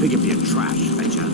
Pick up your trash, fetcher.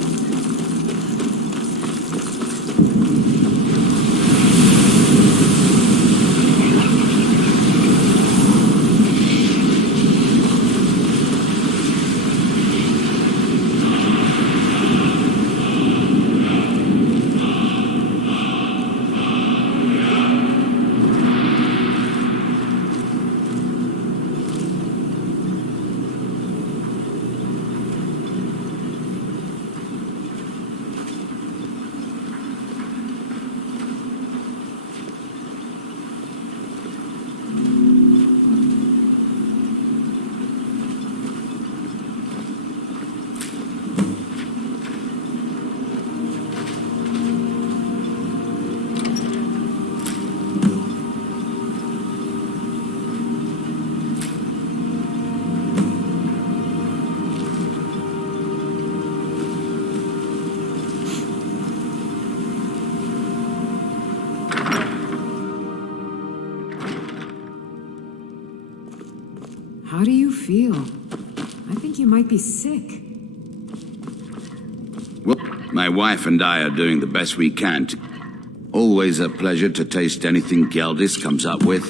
How do you feel? I think you might be sick. Well, my wife and I are doing the best we can. Always a pleasure to taste anything Geldis comes up with.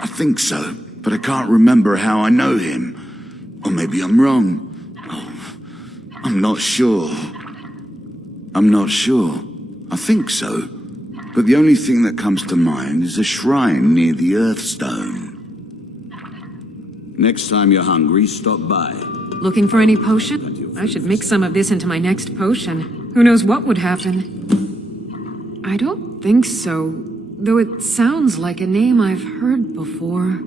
I think so, but I can't remember how I know him. Or maybe I'm wrong. Oh, I'm not sure. I think so. But the only thing that comes to mind is a shrine near the Earthstone. Next time you're hungry, stop by. Looking for any potion? I should mix some of this into my next potion. Who knows what would happen? I don't think so, though it sounds like a name I've heard before.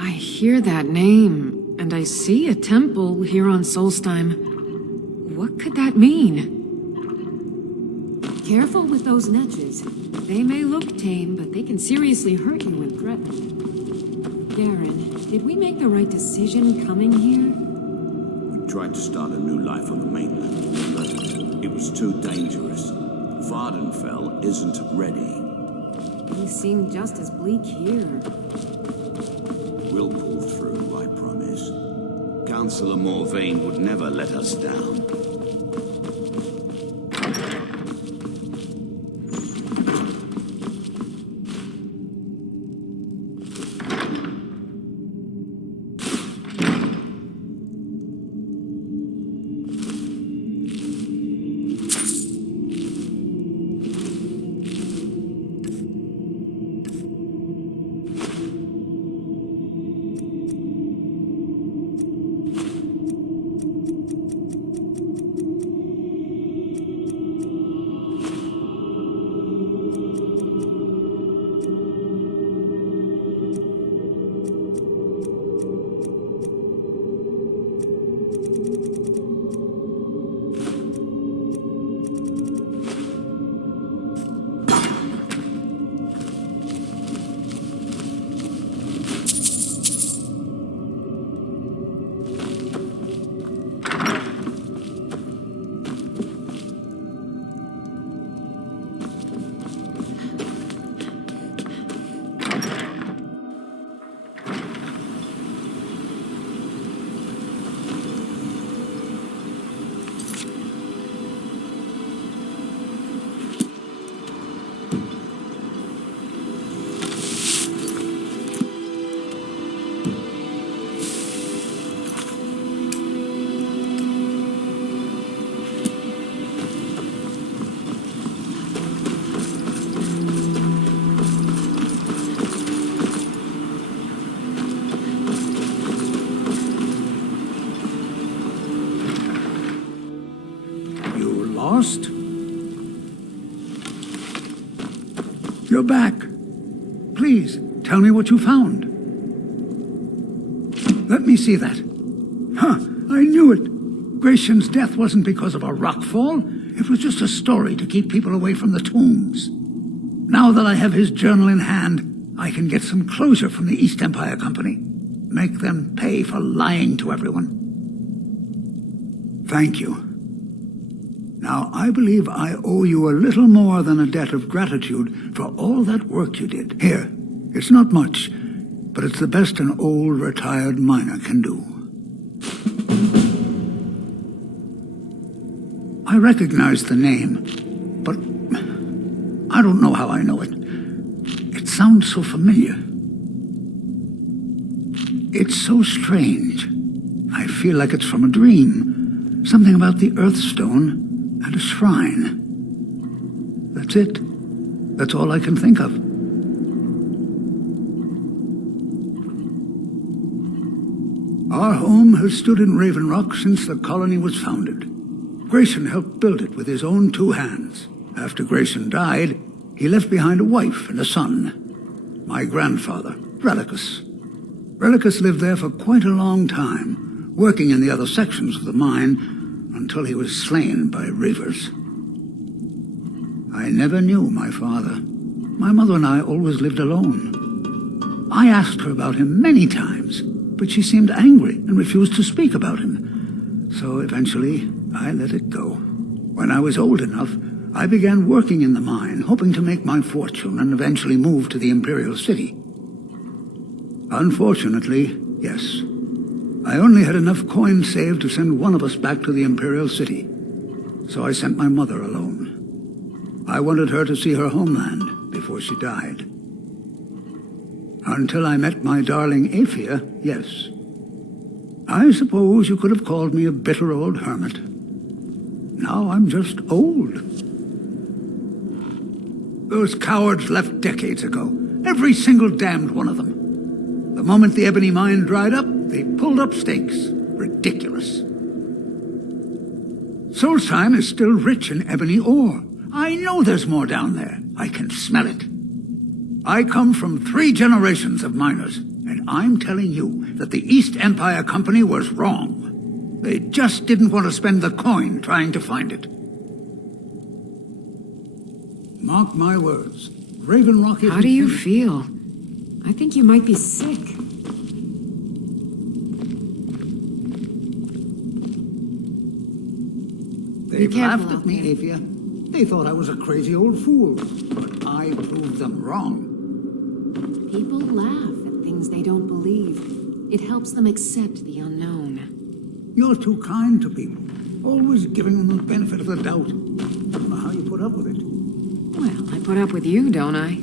I hear that name, and I see a temple here on Solstheim. What could that mean? Careful with those netches. They may look tame, but they can seriously hurt you when threatened. Garen, did we make the right decision coming here? We tried to start a new life on the mainland, but it was too dangerous. Vardenfell isn't ready. Things seem just as bleak here. We'll pull through, I promise. Councillor Morvain would never let us down. Lost? You're back. Please, tell me what you found. Let me see that. Huh, I knew it. Gratian's death wasn't because of a rockfall. It was just a story to keep people away from the tombs. Now that I have his journal in hand, I can get some closure from the East Empire Company. Make them pay for lying to everyone. Thank you. Now, I believe I owe you a little more than a debt of gratitude for all that work you did. Here, it's not much. but it's the best an old retired miner can do. I recognize the name, but I don't know how I know it. It sounds so familiar. It's so strange. I feel like it's from a dream. Something about the Earthstone and a shrine. That's it. That's all I can think of. Our home has stood in Raven Rock since the colony was founded. Grayson helped build it with his own 2 hands. After Grayson died, he left behind a wife and a son. My grandfather, Relicus. Relicus lived there for quite a long time, working in the other sections of the mine until he was slain by reavers. I never knew my father. My mother and I always lived alone. I asked her about him many times, but she seemed angry and refused to speak about him. So eventually, I let it go. When I was old enough, I began working in the mine, hoping to make my fortune and eventually move to the Imperial City. Unfortunately, yes. I only had enough coin saved to send one of us back to the Imperial City. So I sent my mother alone. I wanted her to see her homeland before she died. Until I met my darling Aphia, yes. I suppose you could have called me a bitter old hermit. Now I'm just old. Those cowards left decades ago. Every single damned one of them. The moment the ebony mine dried up, they pulled up stakes. Ridiculous. Solstheim is still rich in ebony ore. I know there's more down there. I can smell it. I come from 3 generations of miners, and I'm telling you that the East Empire Company was wrong. They just didn't want to spend the coin trying to find it. Mark my words. Raven Rock is... How do you feel? I think you might be sick. They've laughed at me, Aphia. They thought I was a crazy old fool, but I proved them wrong. People laugh at things they don't believe. It helps them accept the unknown. You're too kind to people, always giving them the benefit of the doubt. I don't know how you put up with it. Well, I put up with you, don't I?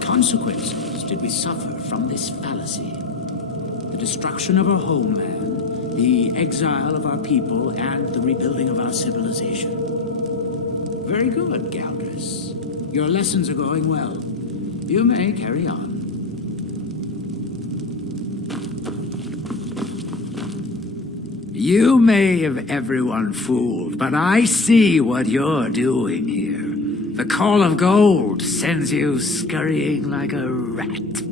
Consequences did we suffer from this fallacy? The destruction of our homeland, the exile of our people, and the rebuilding of our civilization. Very good, Galdris. Your lessons are going well. You may carry on. You may have everyone fooled, but I see what you're doing here. The call of gold sends you scurrying like a rat.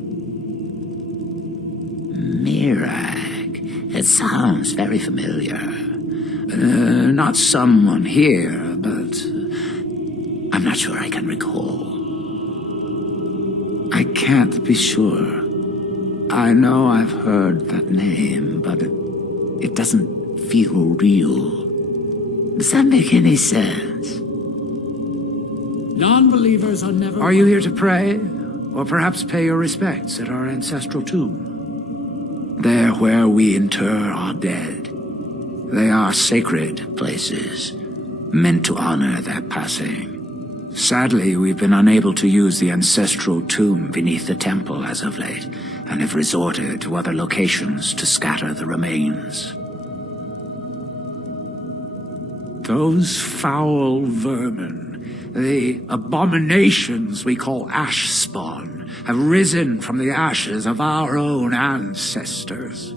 Mirag, It sounds very familiar. Not someone here, but I'm not sure I can recall. I can't be sure. I know I've heard that name, but it doesn't feel real. Does that make any sense? Non-believers are never... Are you here to pray? Or perhaps pay your respects at our ancestral tomb? There where we inter our dead. They are sacred places, meant to honor their passing. Sadly, we've been unable to use the ancestral tomb beneath the temple as of late, and have resorted to other locations to scatter the remains. Those foul vermin, the abominations we call ash spawn, have risen from the ashes of our own ancestors.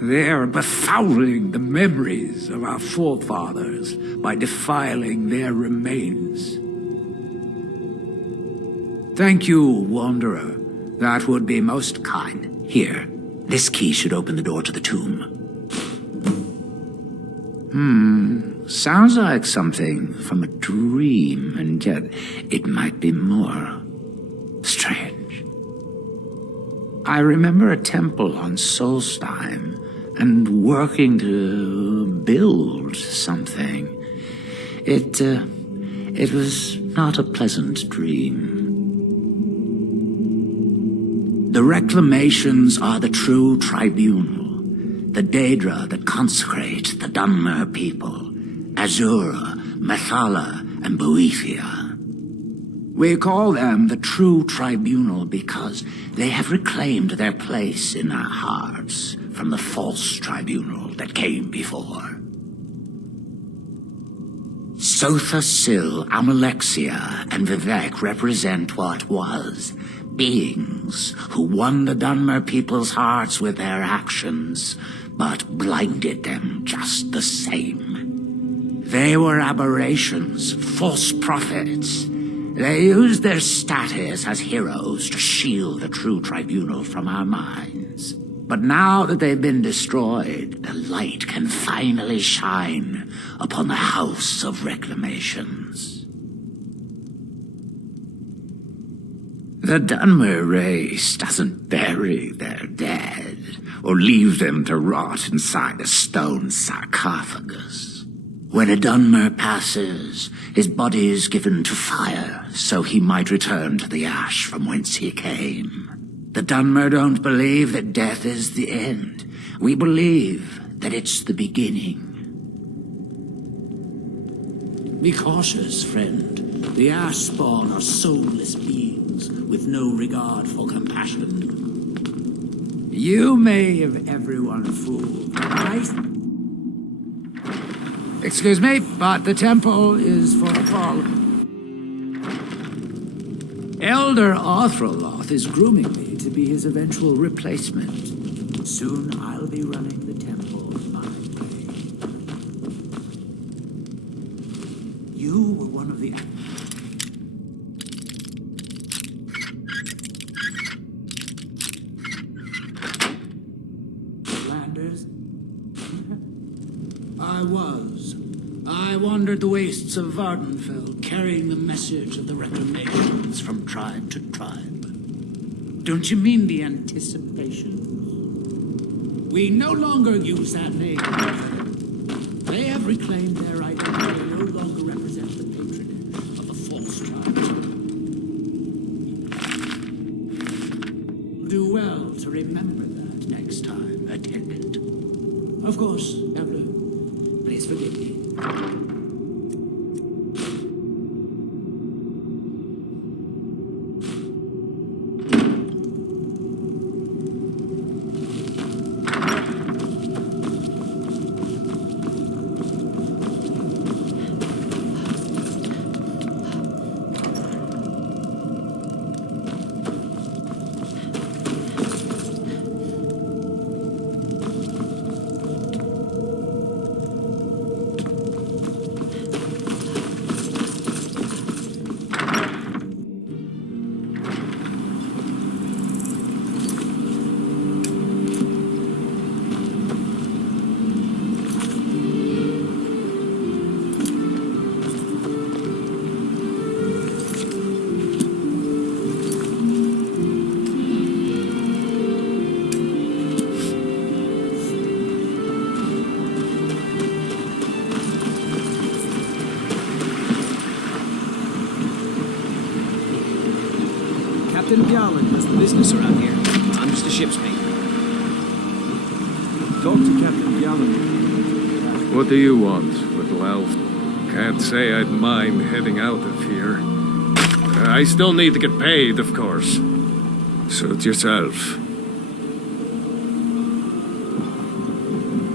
They're befouling the memories of our forefathers by defiling their remains. Thank you, Wanderer. That would be most kind. Here, this key should open the door to the tomb. Sounds like something from a dream, and yet it might be more strange. I remember a temple on Solstheim, and working to build something. It was not a pleasant dream. The reclamations are the true tribunal, the Daedra that consecrate the Dunmer people, Azura, Methala, and Boethia. We call them the true tribunal because they have reclaimed their place in our hearts from the false tribunal that came before. Sotha Sil, Amalexia, and Vivek represent what was. Beings who won the Dunmer people's hearts with their actions, but blinded them just the same. They were aberrations, false prophets. They used their status as heroes to shield the true tribunal from our minds. But now that they've been destroyed, the light can finally shine upon the House of Reclamations. The Dunmer race doesn't bury their dead, or leave them to rot inside a stone sarcophagus. When a Dunmer passes, his body is given to fire, so he might return to the ash from whence he came. The Dunmer don't believe that death is the end. We believe that it's the beginning. Be cautious, friend. The ash spawn are soulless beings with no regard for compassion. You may have everyone fooled. Excuse me, but the temple is for the fallen. Elder Arthroloth is grooming me to be his eventual replacement. Soon I'll be running the temple my way. You were one of the... Landers? I wandered the wastes of Vardenfell, carrying the message of the reclamations from tribe to tribe. Don't you mean the anticipation? We no longer use that name. They have reclaimed their identity and no longer represent the patronage of the false tribe. Do well to remember that next time, attendant. Of course, Elder. Please forgive me. Captain Gallant does the business around here. I'm just a ship's mate. Talk to Captain Gallant. What do you want, little elf? Can't say I'd mind heading out of here. I still need to get paid, of course. Suit yourself.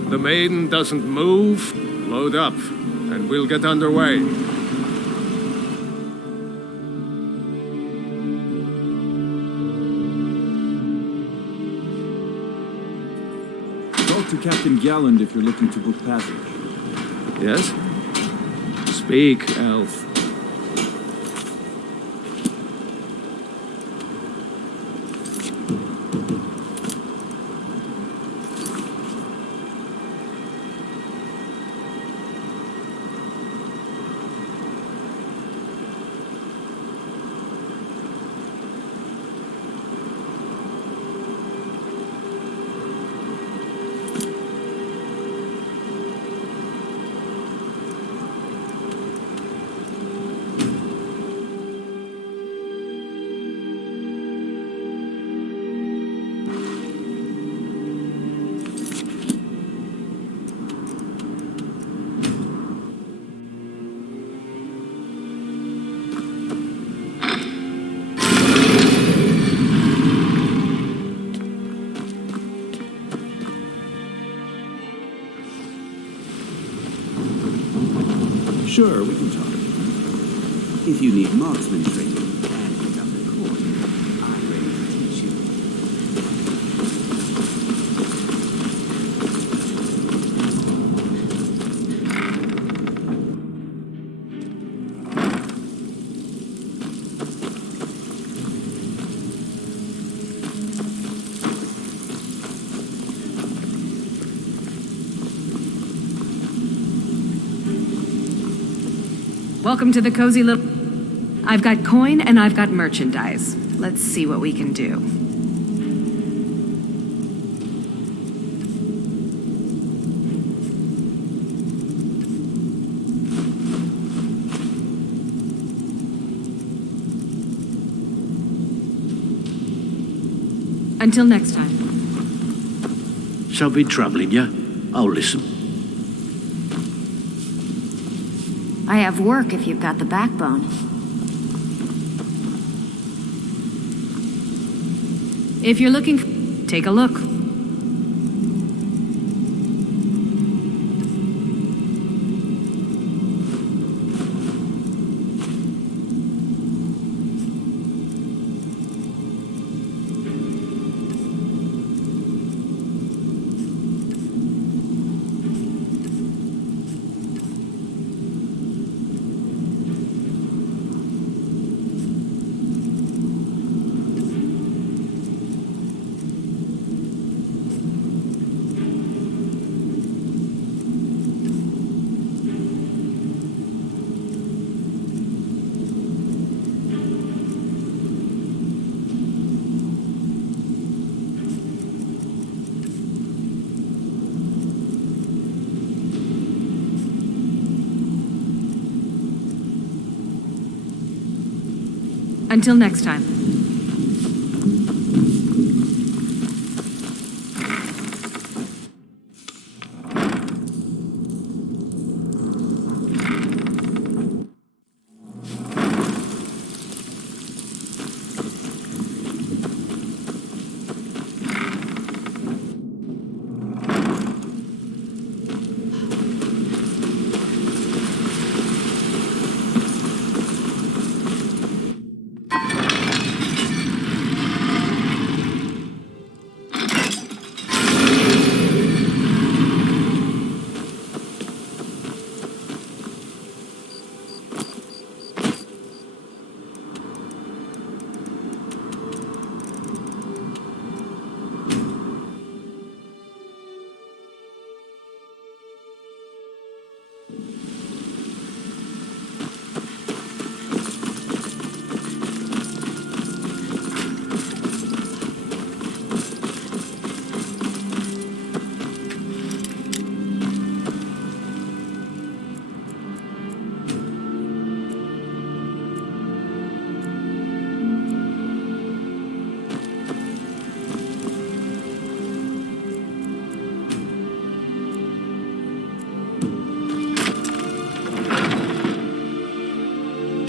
The maiden doesn't move. Load up, and we'll get underway. Talk to Captain Galland if you're looking to book passage. Yes? Speak, elf. Sure, we can talk. If you need marksman training and pick up the coin, I'm ready to teach you. Welcome to the cozy little... I've got coin and I've got merchandise. Let's see what we can do. Until next time. Shall be troubling you? I'll listen. I have work if you've got the backbone. If you're looking, take a look. Until next time.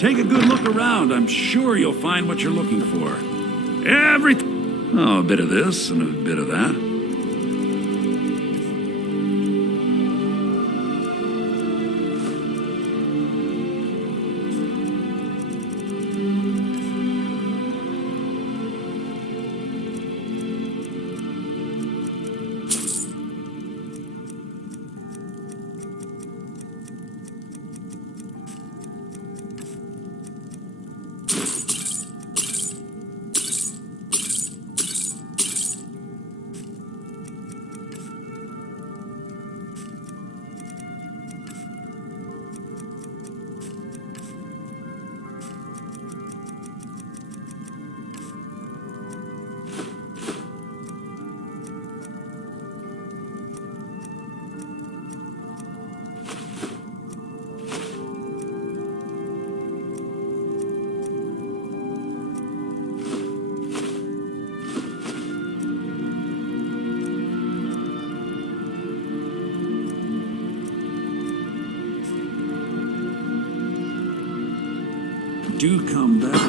Take a good look around. I'm sure you'll find what you're looking for. Everything. Oh, a bit of this and a bit of that. Do come back.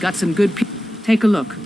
Got some good Take a look.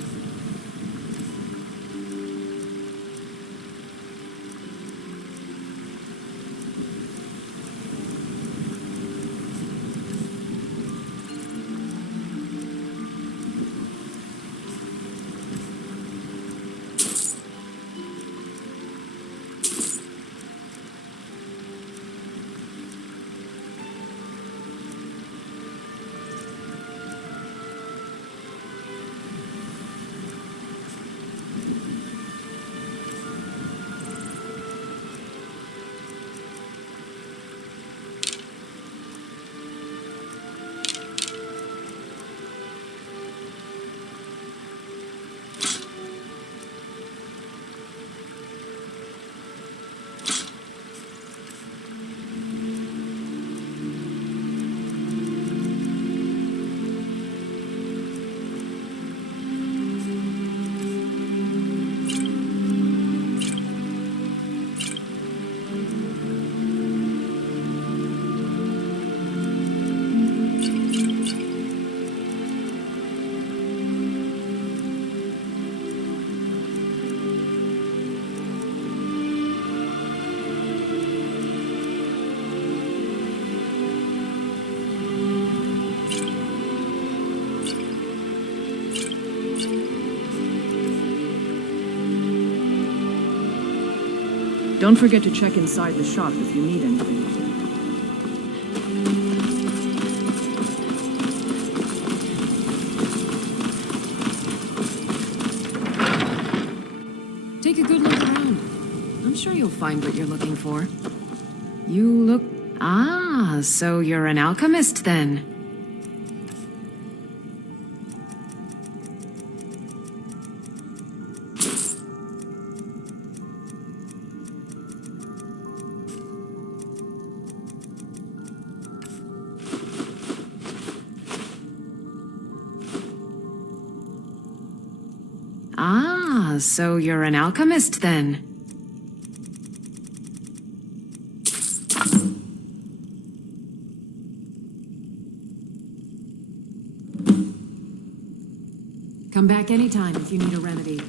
Don't forget to check inside the shop if you need anything. Take a good look around. I'm sure you'll find what you're looking for. You look... Ah, so you're an alchemist then. Ah, so you're an alchemist then. Come back anytime if you need a remedy.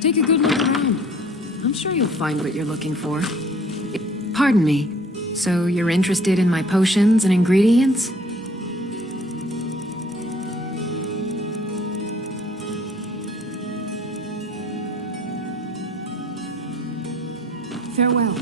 Take a good look around. I'm sure you'll find what you're looking for. Pardon me. So you're interested in my potions and ingredients? Farewell.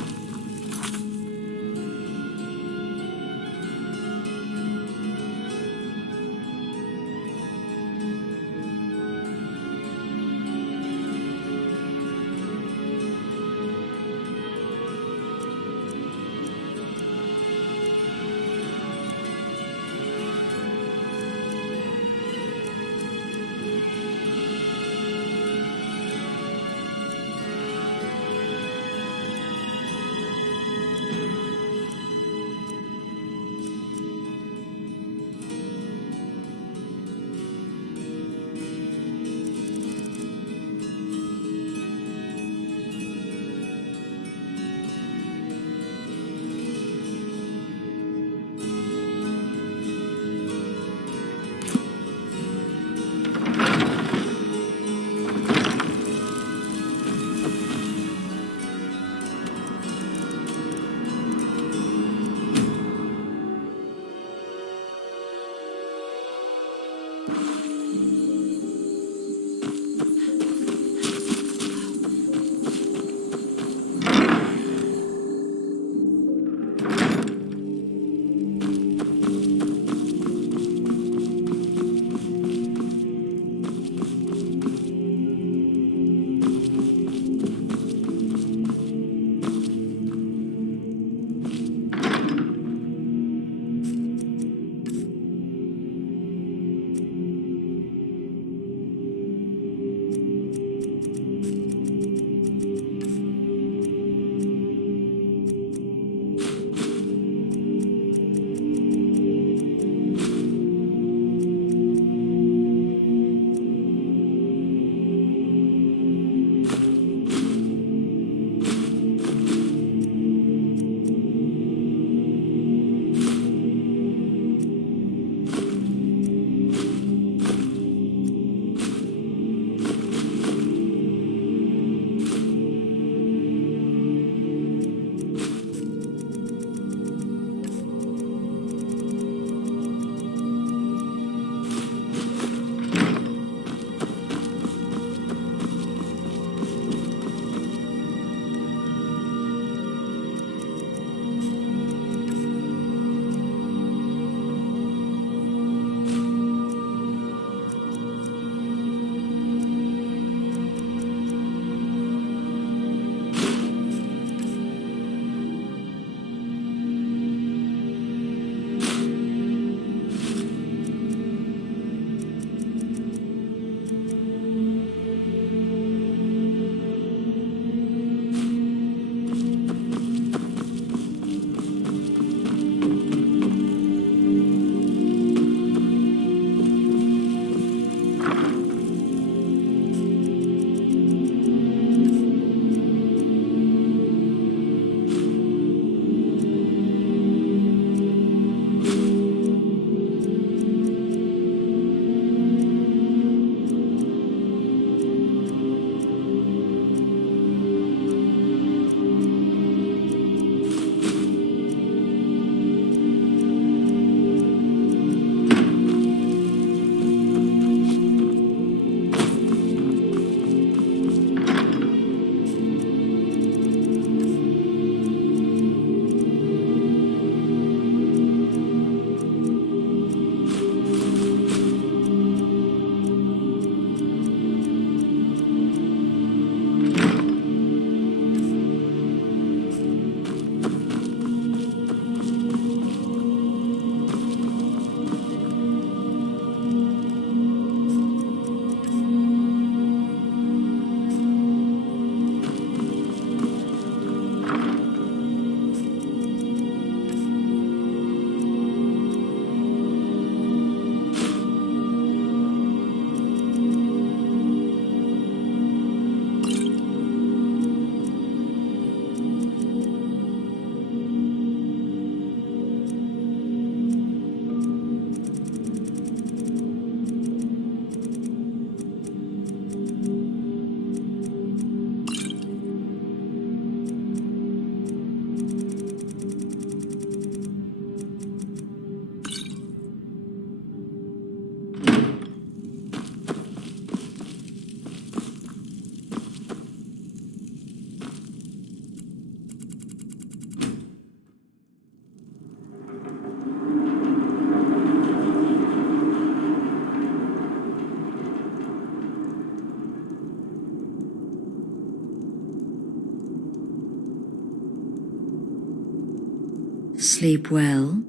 Sleep well?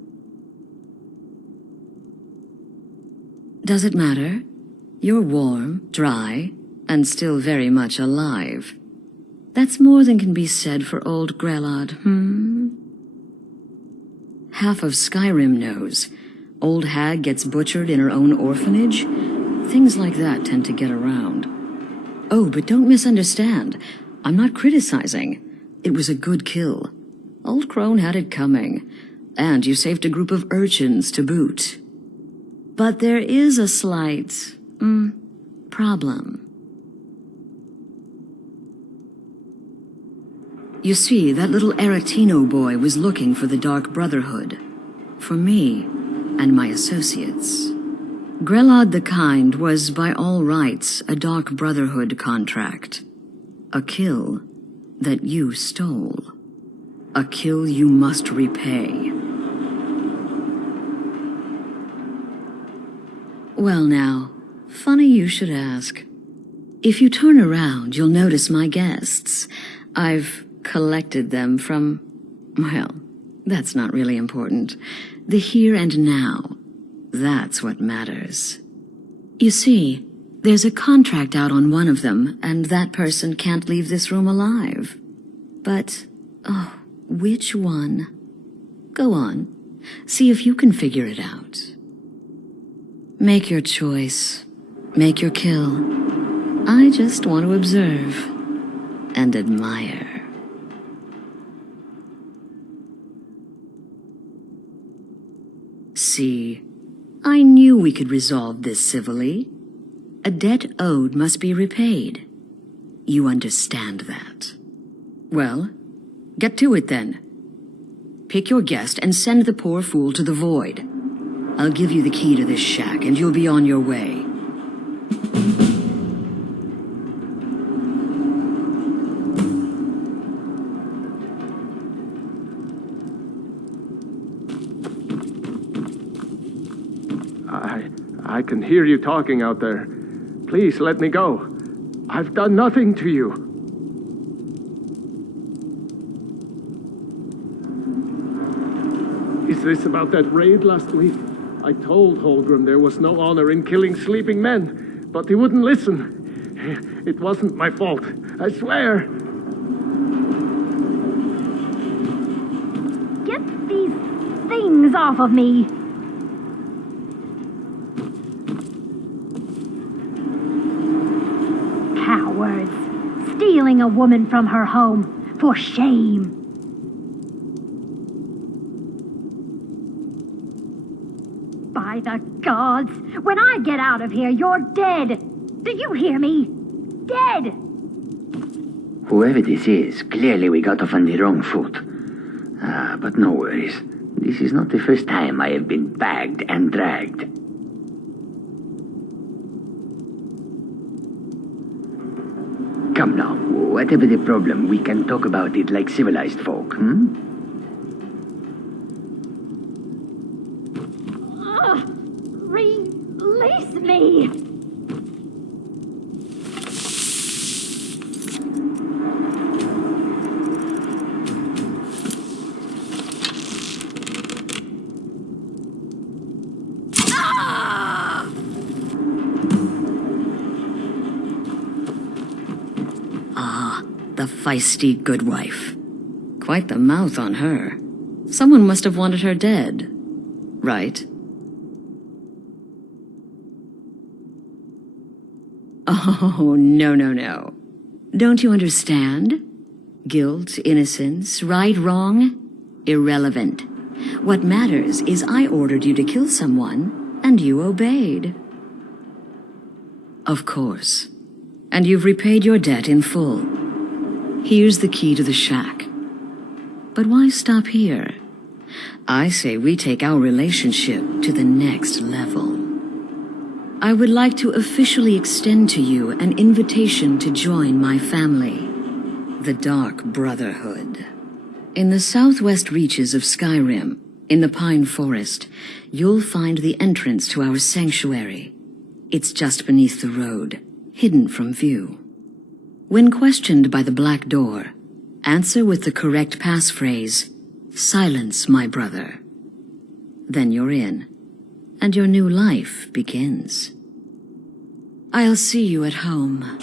Does it matter? You're warm, dry, and still very much alive. That's more than can be said for old Grelod, Half of Skyrim knows. Old hag gets butchered in her own orphanage. Things like that tend to get around. Oh, but don't misunderstand. I'm not criticizing. It was a good kill. Old Crone had it coming. And you saved a group of urchins to boot. But there is a slight, problem. You see, that little Aretino boy was looking for the Dark Brotherhood. For me and my associates. Grelod the Kind was, by all rights, a Dark Brotherhood contract. A kill that you stole. A kill you must repay. Well now, funny you should ask. If you turn around, you'll notice my guests. I've collected them from, well, that's not really important. The here and now, that's what matters. You see, there's a contract out on one of them, and that person can't leave this room alive. But, oh, which one? Go on, see if you can figure it out. Make your choice. Make your kill. I just want to observe and admire. See, I knew we could resolve this civilly. A debt owed must be repaid. You understand that. Well, get to it then. Pick your guest and send the poor fool to the void. I'll give you the key to this shack, and you'll be on your way. I can hear you talking out there. Please let me go. I've done nothing to you. Is this about that raid last week? I told Holgrim there was no honor in killing sleeping men, but he wouldn't listen. It wasn't my fault, I swear. Get these things off of me! Cowards! Stealing a woman from her home, for shame! By the gods! When I get out of here, you're dead! Do you hear me? Dead! Whoever this is, clearly we got off on the wrong foot. But no worries. This is not the first time I have been bagged and dragged. Come now, whatever the problem, we can talk about it like civilized folk, Release me! The feisty good wife. Quite the mouth on her. Someone must have wanted her dead. Right? Oh, no. Don't you understand? Guilt, innocence, right, wrong, irrelevant. What matters is I ordered you to kill someone, and you obeyed. Of course. And you've repaid your debt in full. Here's the key to the shack. But why stop here? I say we take our relationship to the next level. I would like to officially extend to you an invitation to join my family, the Dark Brotherhood. In the southwest reaches of Skyrim, in the Pine Forest, you'll find the entrance to our sanctuary. It's just beneath the road, hidden from view. When questioned by the Black Door, answer with the correct passphrase, Silence, my brother. Then you're in, and your new life begins. I'll see you at home.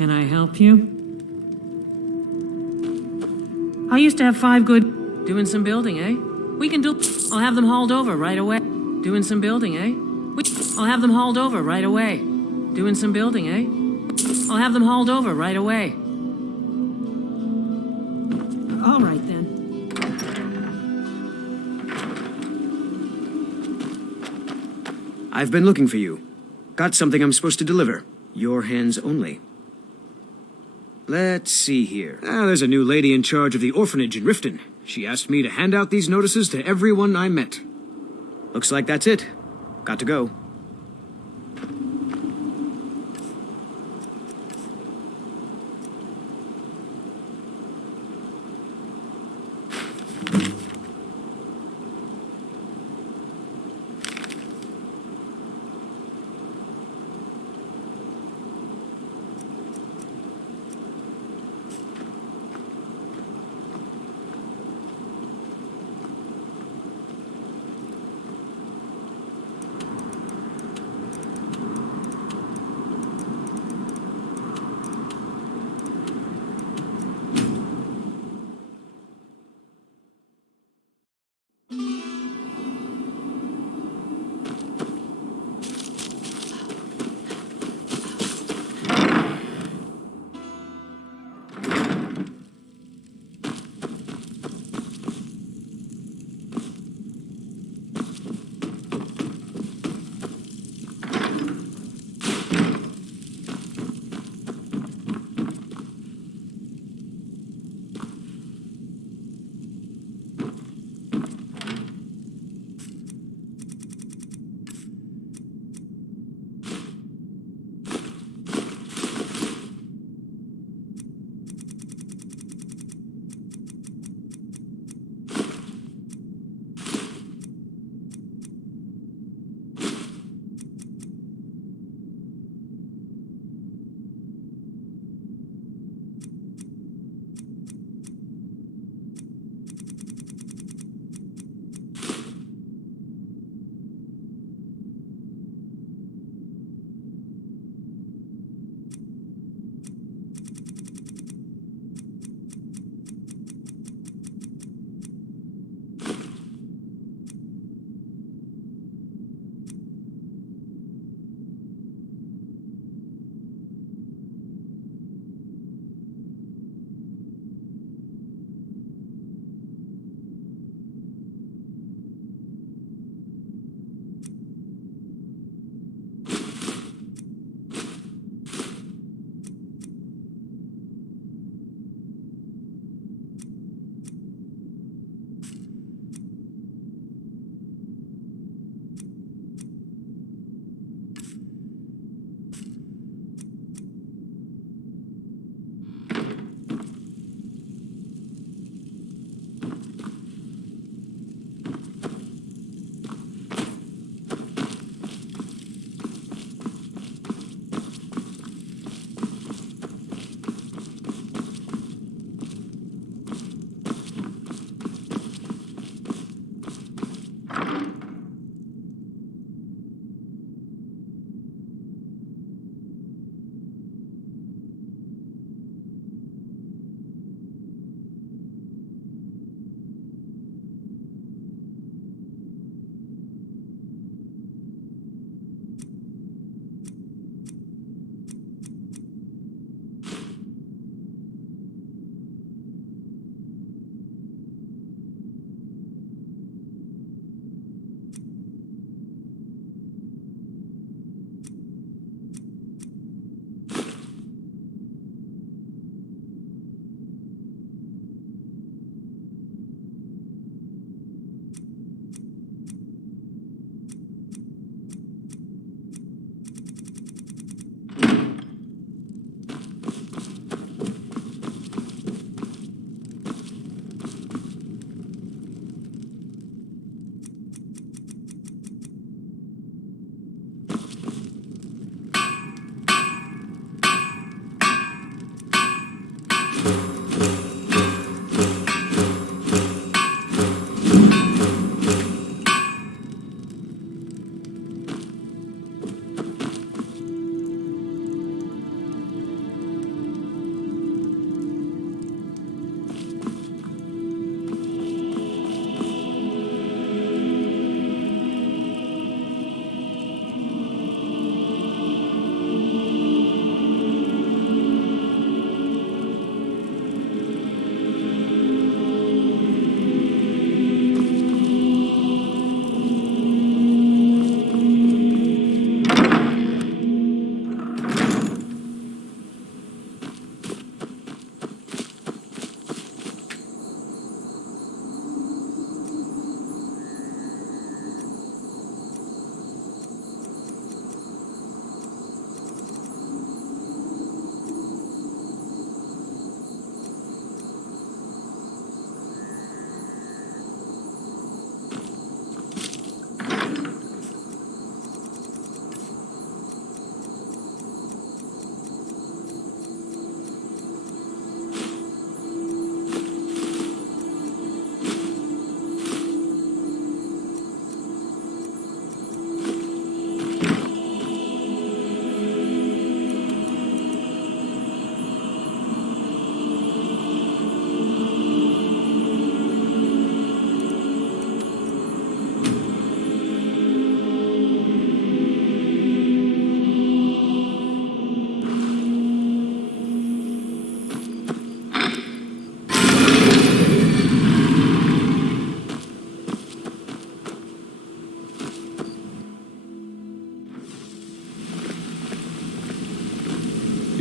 Can I help you? I used to have 5 good... Doing some building, eh? We can do... I'll have them hauled over right away. Doing some building, eh? I'll have them hauled over right away. Doing some building, eh? I'll have them hauled over right away. All right, then. I've been looking for you. Got something I'm supposed to deliver. Your hands only. Let's see here. There's a new lady in charge of the orphanage in Riften. She asked me to hand out these notices to everyone I met. Looks like that's it. Got to go.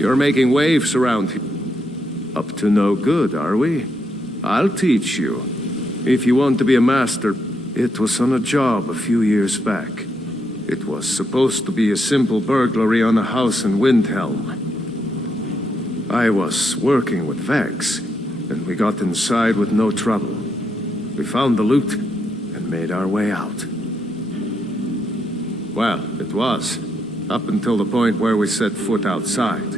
You're making waves around here. Up to no good, are we? I'll teach you. If you want to be a master, it was on a job a few years back. It was supposed to be a simple burglary on a house in Windhelm. I was working with Vex, and we got inside with no trouble. We found the loot and made our way out. Well, it was, up until the point where we set foot outside.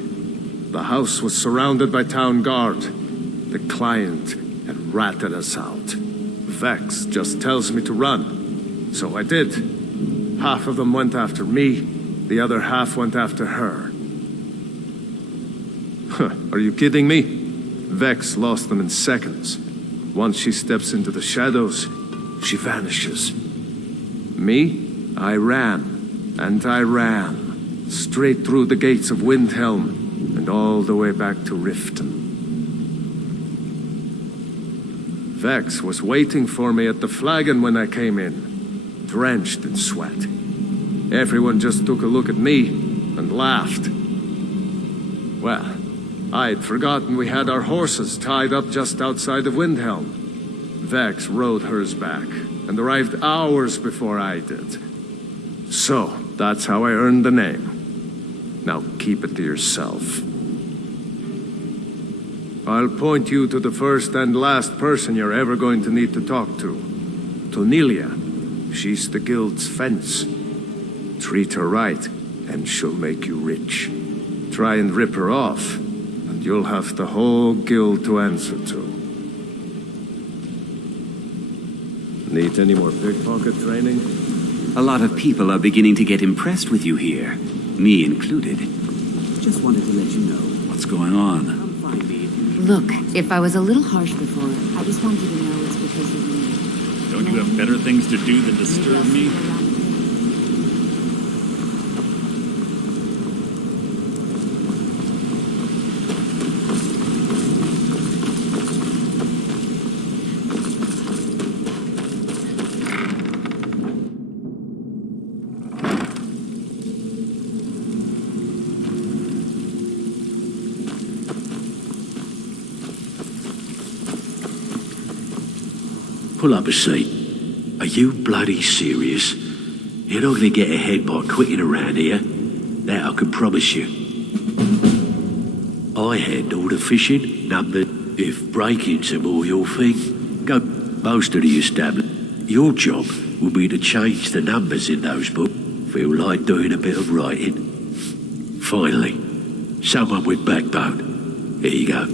The house was surrounded by town guard. The client had ratted us out. Vex just tells me to run. So I did. Half of them went after me, the other half went after her. Are you kidding me? Vex lost them in seconds. Once she steps into the shadows, she vanishes. Me? I ran. And I ran. Straight through the gates of Windhelm, and all the way back to Riften. Vex was waiting for me at the flagon when I came in, drenched in sweat. Everyone just took a look at me and laughed. Well, I'd forgotten we had our horses tied up just outside of Windhelm. Vex rode hers back and arrived hours before I did. So, that's how I earned the name. Now keep it to yourself. I'll point you to the first and last person you're ever going to need to talk to. Tonelia. She's the guild's fence. Treat her right, and she'll make you rich. Try and rip her off, and you'll have the whole guild to answer to. Need any more pickpocket training? A lot of people are beginning to get impressed with you here, me included. Just wanted to let you know. What's going on? Look, if I was a little harsh before, I just want you to know it's because of me. Don't you have better things to do than disturb me? Pull up a seat. Are you bloody serious? You're not gonna get ahead by quitting around here. That I can promise you. I handle the fishing, number. If break-ins are more your thing, go most of the establishment. Your job will be to change the numbers in those books. Feel like doing a bit of writing. Finally, someone with backbone. Here you go.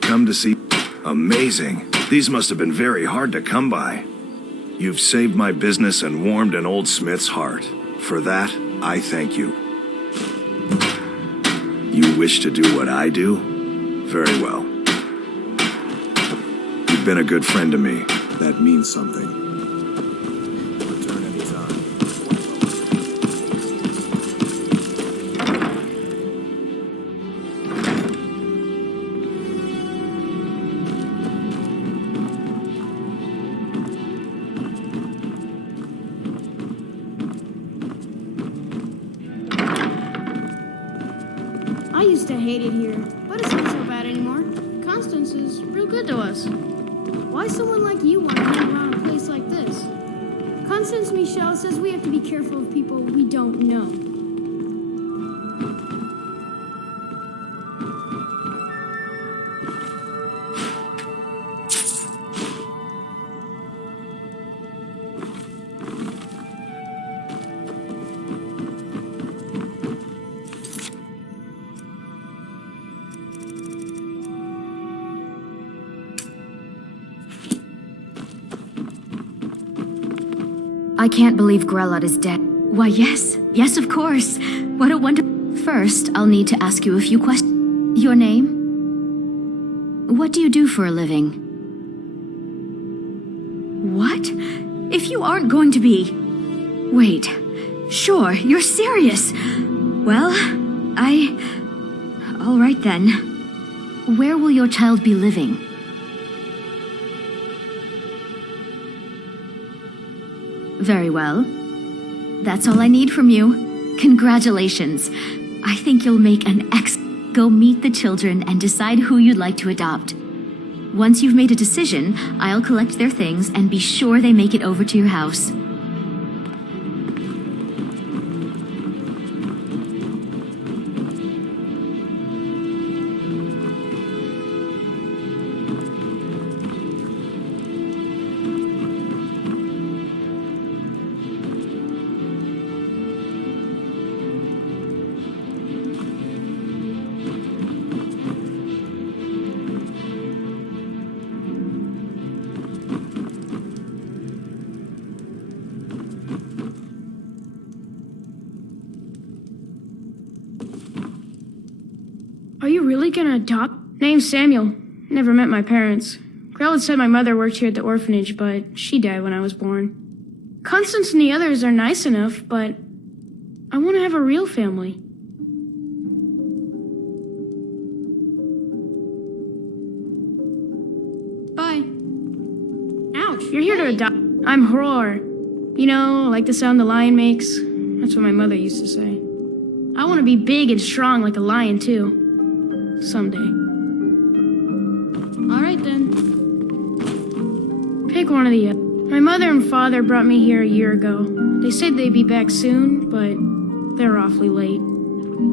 Come to see. Amazing. These must have been very hard to come by. You've saved my business and warmed an old smith's heart. For that, I thank you. You wish to do what I do? Very well. You've been a good friend to me. That means something. Return anytime. I used to hate it here, but it's not so bad anymore. Constance is real good to us. Why someone like you want to hang around a place like this? Constance Michelle says we have to be careful of people we don't know. I can't believe Grelot is dead. Why, yes. Yes, of course. What a wonder... First, I'll need to ask you a few questions. Your name? What do you do for a living? What? If you aren't going to be... Wait. Sure, you're serious. Well, all right then. Where will your child be living? Very well. That's all I need from you. Congratulations. I think you'll make an Go meet the children and decide who you'd like to adopt. Once you've made a decision, I'll collect their things and be sure they make it over to your house. Are you really gonna adopt? Name's Samuel. Never met my parents. Grelot said my mother worked here at the orphanage, but she died when I was born. Constance and the others are nice enough, but I want to have a real family. Bye. Ouch. You're here to adopt. I'm Hror. You know, like the sound the lion makes? That's what my mother used to say. I want to be big and strong like a lion, too. Someday. All right, then. Pick one of the other. My mother and father brought me here a year ago. They said they'd be back soon, but they're awfully late.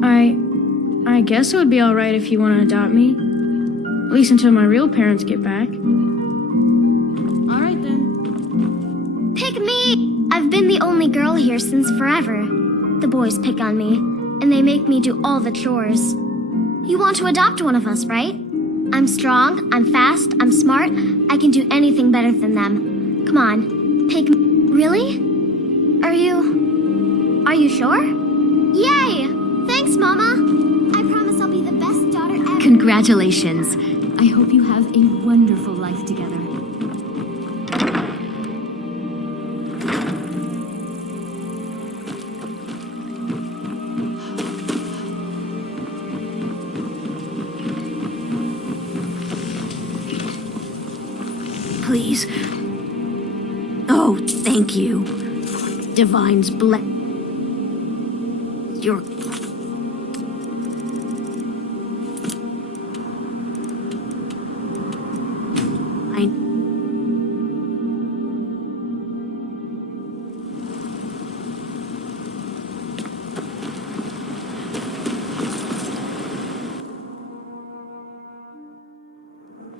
I guess it would be all right if you want to adopt me. At least until my real parents get back. All right, then. Pick me! I've been the only girl here since forever. The boys pick on me, and they make me do all the chores. You want to adopt one of us, right? I'm strong, I'm fast, I'm smart. I can do anything better than them. Come on, pick me. Really? Are you sure? Yay! Thanks, Mama! I promise I'll be the best daughter ever. Congratulations. I hope you have a wonderful life together. Please. Oh, thank you. Divine's bless. You're...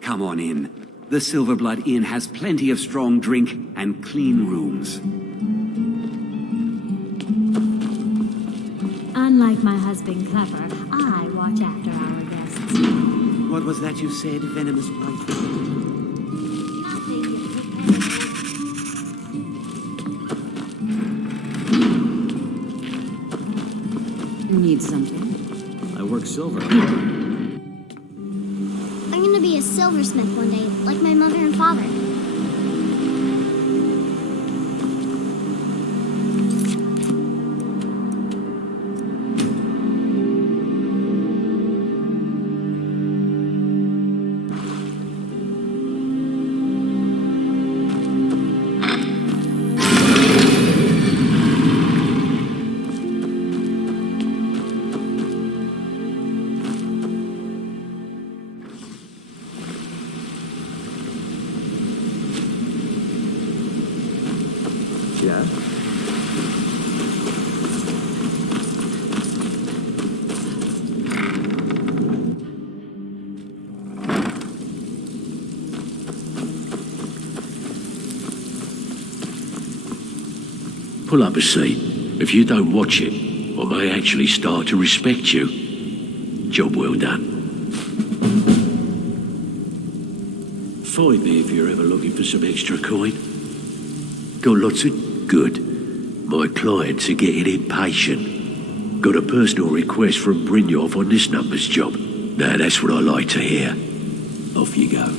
Come on in. The Silverblood Inn has plenty of strong drink and clean rooms. Unlike my husband Clever, I watch after our guests. What was that you said, venomous blight? Need something? I work silver. I'm gonna be a silversmith one day, like my mother and father. Yeah? Pull up a seat. If you don't watch it, I may actually start to respect you. Job well done. Find me if you're ever looking for some extra coin. Got lots of good. clients are getting impatient. Got a personal request from Brynjolf on this numbers job. Now that's what I like to hear. Off you go.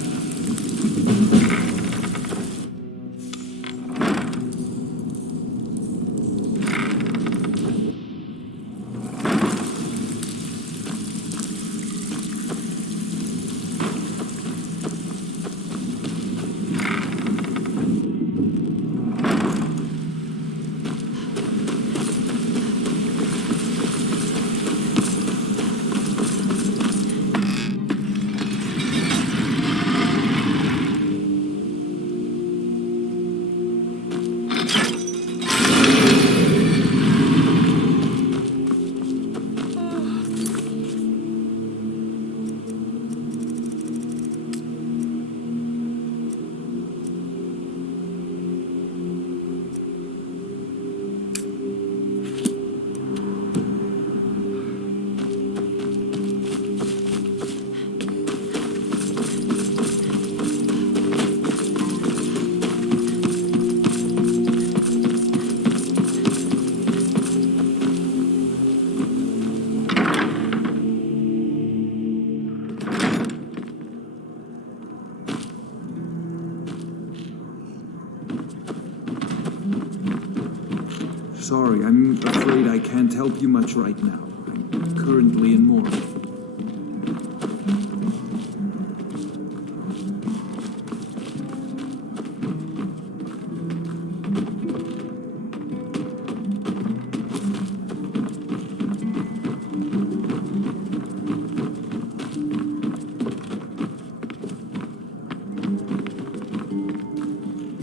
Sorry, I'm afraid I can't help you much right now. I'm currently in mourning.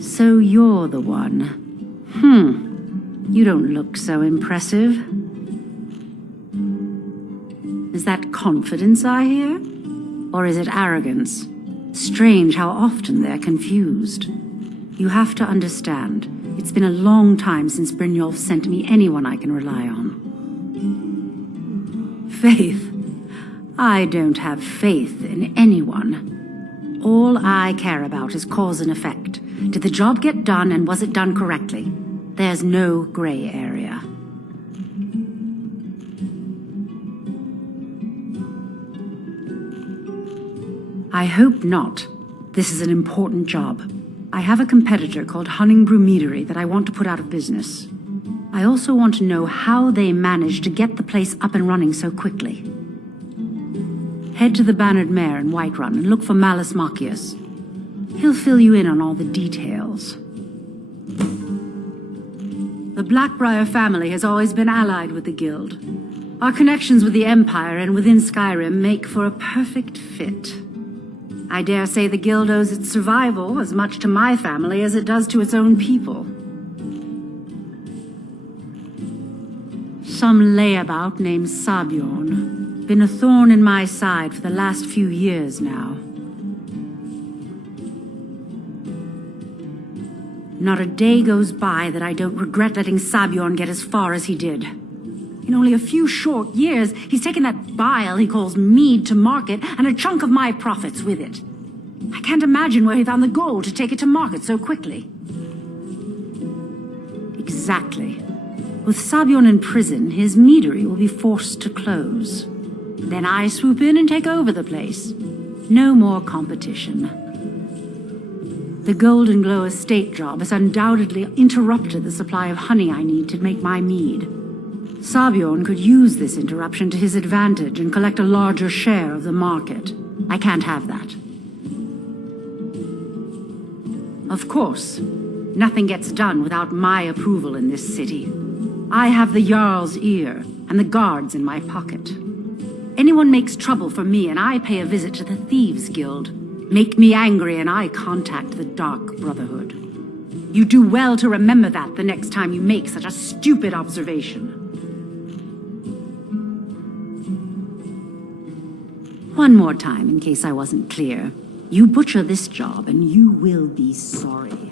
So you're the one. You don't look so impressive. Is that confidence I hear? Or is it arrogance? Strange how often they're confused. You have to understand, it's been a long time since Brynjolf sent me anyone I can rely on. Faith? I don't have faith in anyone. All I care about is cause and effect. Did the job get done, and was it done correctly? There's no gray area. I hope not. This is an important job. I have a competitor called Hunningbrew Meadery that I want to put out of business. I also want to know how they managed to get the place up and running so quickly. Head to the Bannered Mare in Whiterun and look for Malus Machius. He'll fill you in on all the details. The Blackbriar family has always been allied with the Guild. Our connections with the Empire and within Skyrim make for a perfect fit. I dare say the Guild owes its survival as much to my family as it does to its own people. Some layabout named Sabjorn. Been a thorn in my side for the last few years now. Not a day goes by that I don't regret letting Sabjorn get as far as he did. In only a few short years, he's taken that bile he calls mead to market and a chunk of my profits with it. I can't imagine where he found the gold to take it to market so quickly. Exactly. With Sabjorn in prison, his meadery will be forced to close. Then I swoop in and take over the place. No more competition. The Golden Glow estate job has undoubtedly interrupted the supply of honey I need to make my mead. Sabjorn could use this interruption to his advantage and collect a larger share of the market. I can't have that. Of course, nothing gets done without my approval in this city. I have the Jarl's ear and the guards in my pocket. Anyone makes trouble for me and I pay a visit to the Thieves' Guild. Make me angry and I contact the Dark Brotherhood. You do well to remember that the next time you make such a stupid observation. One more time, in case I wasn't clear. You butcher this job and you will be sorry.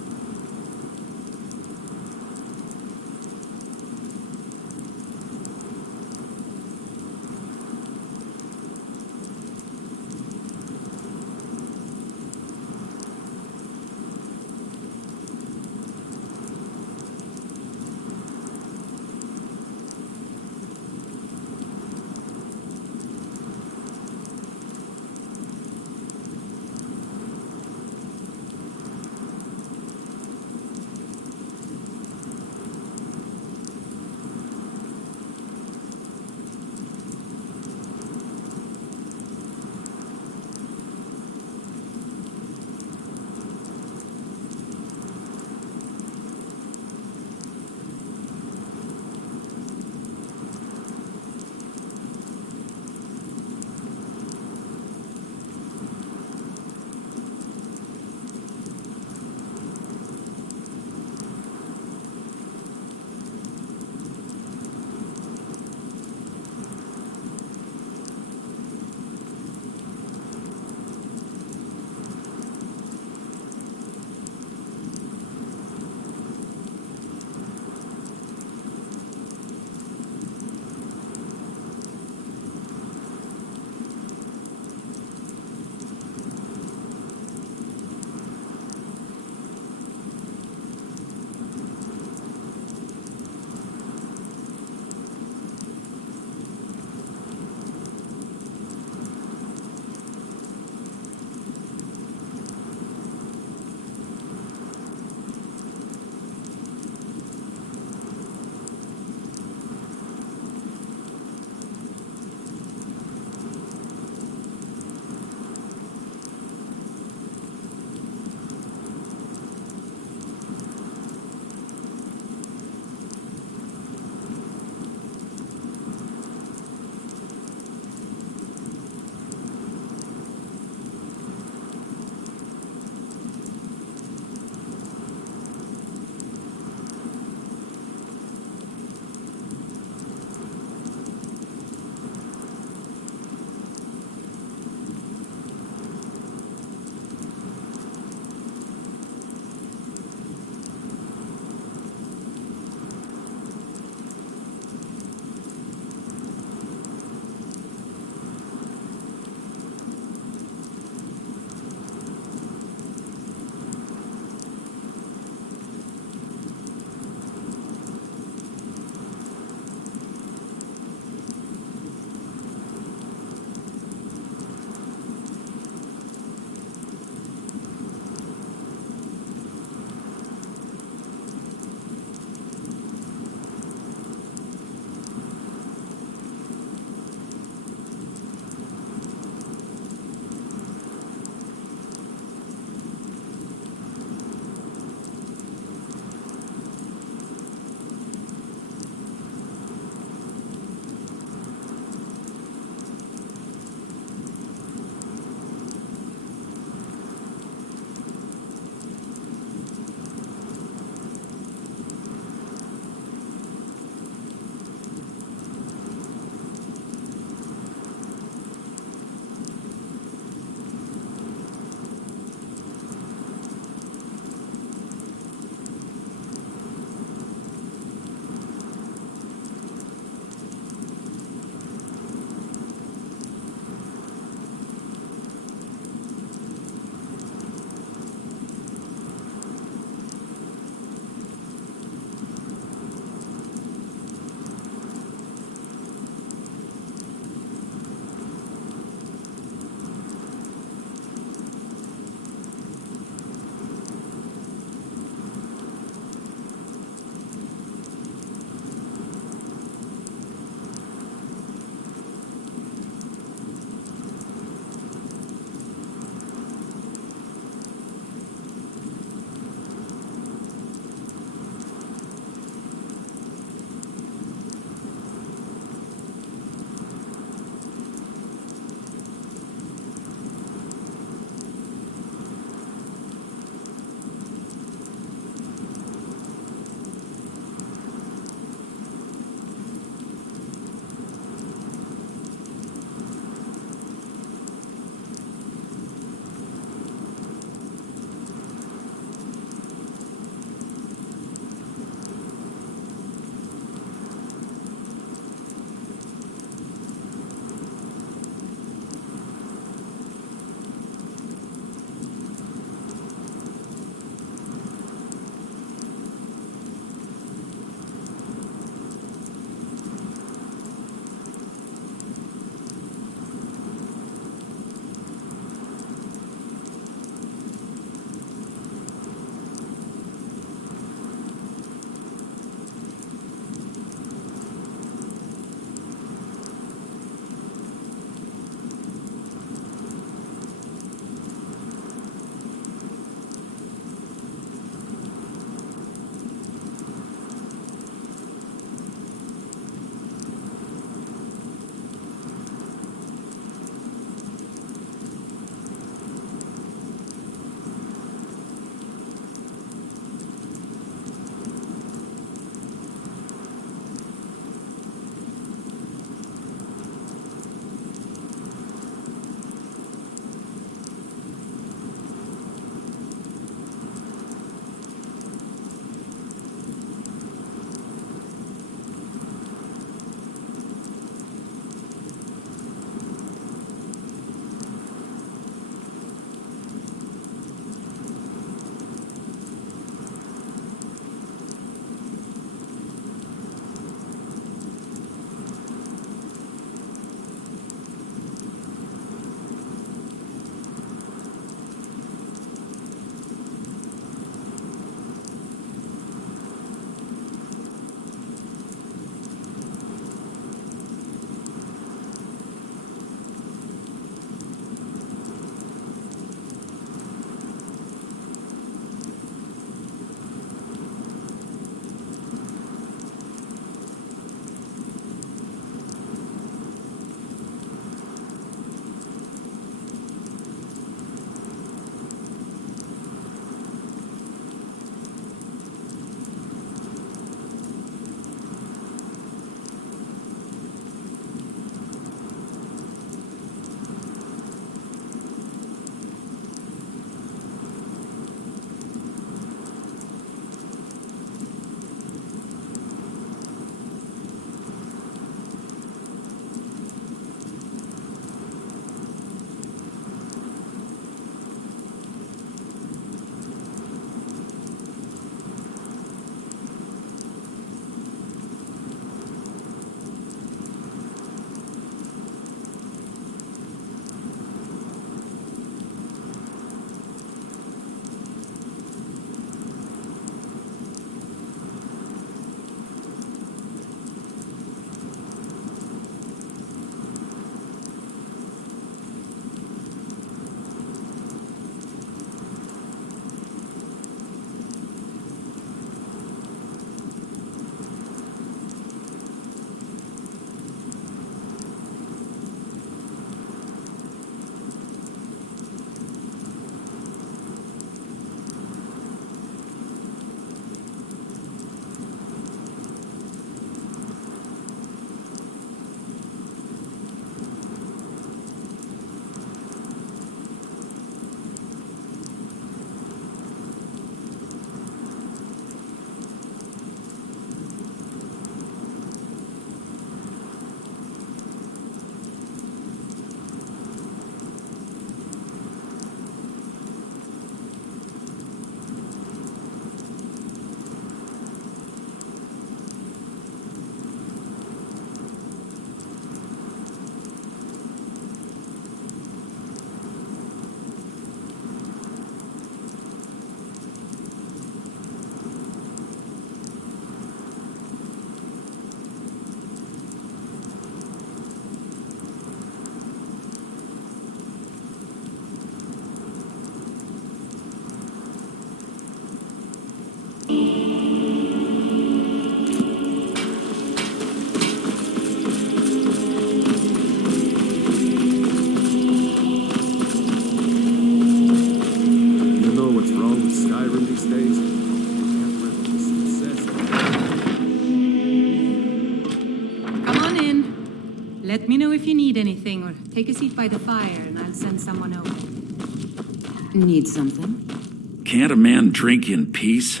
Let me know if you need anything, or take a seat by the fire and I'll send someone over. Need something? Can't a man drink in peace?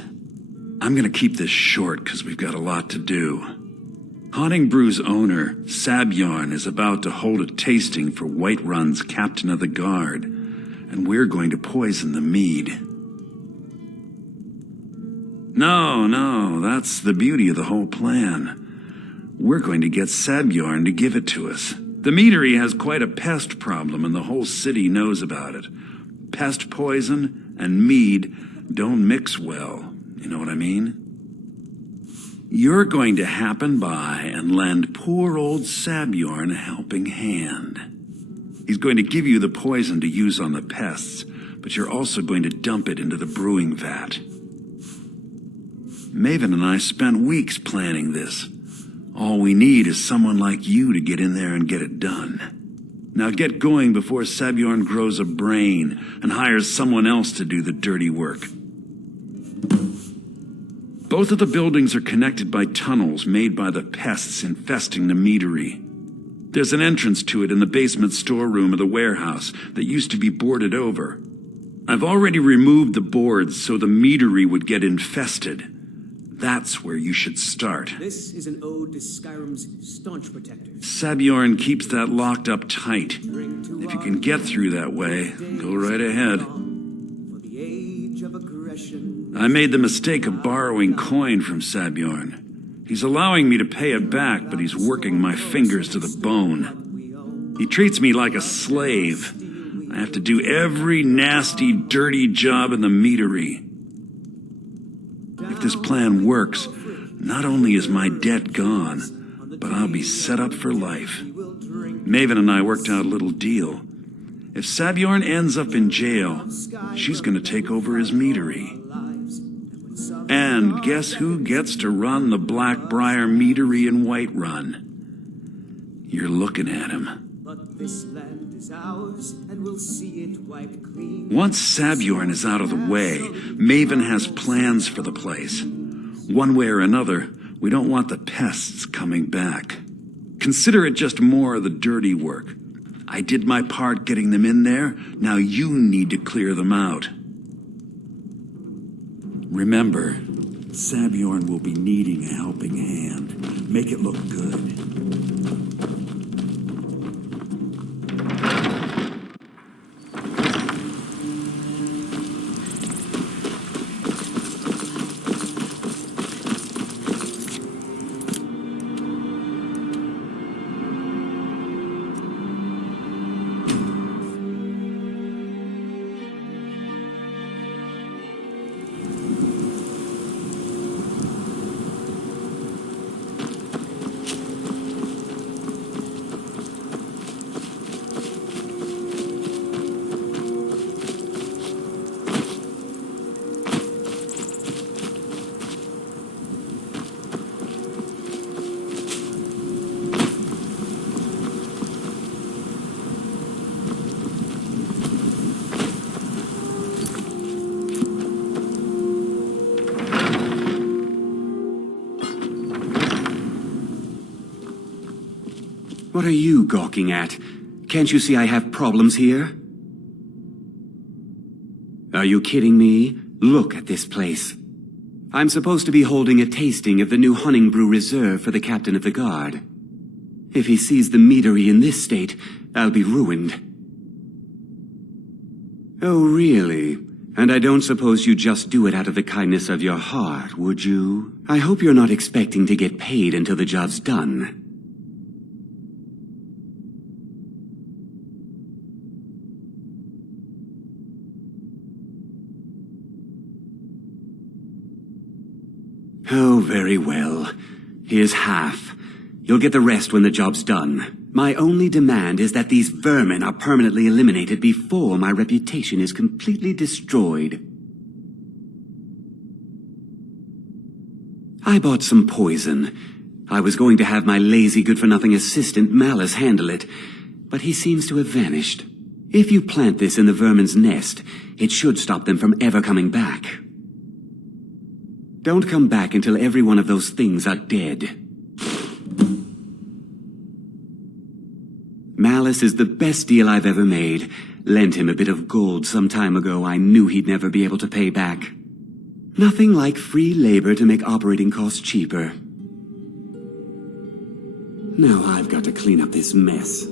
I'm gonna keep this short because we've got a lot to do. Haunting Brew's owner, Sabjorn, is about to hold a tasting for Whiterun's captain of the guard, and we're going to poison the mead. No, that's the beauty of the whole plan. We're going to get Sabjorn to give it to us. The meadery has quite a pest problem, and the whole city knows about it. Pest poison and mead don't mix well. You know what I mean? You're going to happen by and lend poor old Sabjorn a helping hand. He's going to give you the poison to use on the pests, but you're also going to dump it into the brewing vat. Maven and I spent weeks planning this. All we need is someone like you to get in there and get it done. Now get going before Sabjorn grows a brain and hires someone else to do the dirty work. Both of the buildings are connected by tunnels made by the pests infesting the meadery. There's an entrance to it in the basement storeroom of the warehouse that used to be boarded over. I've already removed the boards so the meadery would get infested. That's where you should start. This is an ode to Skyrim's staunch protectors. Sabjorn keeps that locked up tight. If you can get through that way, go right ahead. I made the mistake of borrowing coin from Sabjorn. He's allowing me to pay it back, but he's working my fingers to the bone. He treats me like a slave. I have to do every nasty, dirty job in the meadery. If this plan works, not only is my debt gone, but I'll be set up for life. Maven and I worked out a little deal. If Sabjorn ends up in jail, she's going to take over his meadery. And guess who gets to run the Blackbriar meadery in Whiterun? You're looking at him. Once Sabjorn is out of the way, Maven has plans for the place. One way or another, we don't want the pests coming back. Consider it just more of the dirty work. I did my part getting them in there, now you need to clear them out. Remember, Sabjorn will be needing a helping hand. Make it look good. What are you gawking at? Can't you see I have problems here? Are you kidding me? Look at this place. I'm supposed to be holding a tasting of the new Haunting Brew Reserve for the captain of the guard. If he sees the meadery in this state, I'll be ruined. Oh, really? And I don't suppose you just do it out of the kindness of your heart, would you? I hope you're not expecting to get paid until the job's done. Oh, very well. Here's half. You'll get the rest when the job's done. My only demand is that these vermin are permanently eliminated before my reputation is completely destroyed. I bought some poison. I was going to have my lazy good-for-nothing assistant Malice handle it, but he seems to have vanished. If you plant this in the vermin's nest, it should stop them from ever coming back. Don't come back until every one of those things are dead. Malice is the best deal I've ever made. Lent him a bit of gold some time ago I knew he'd never be able to pay back. Nothing like free labor to make operating costs cheaper. Now I've got to clean up this mess.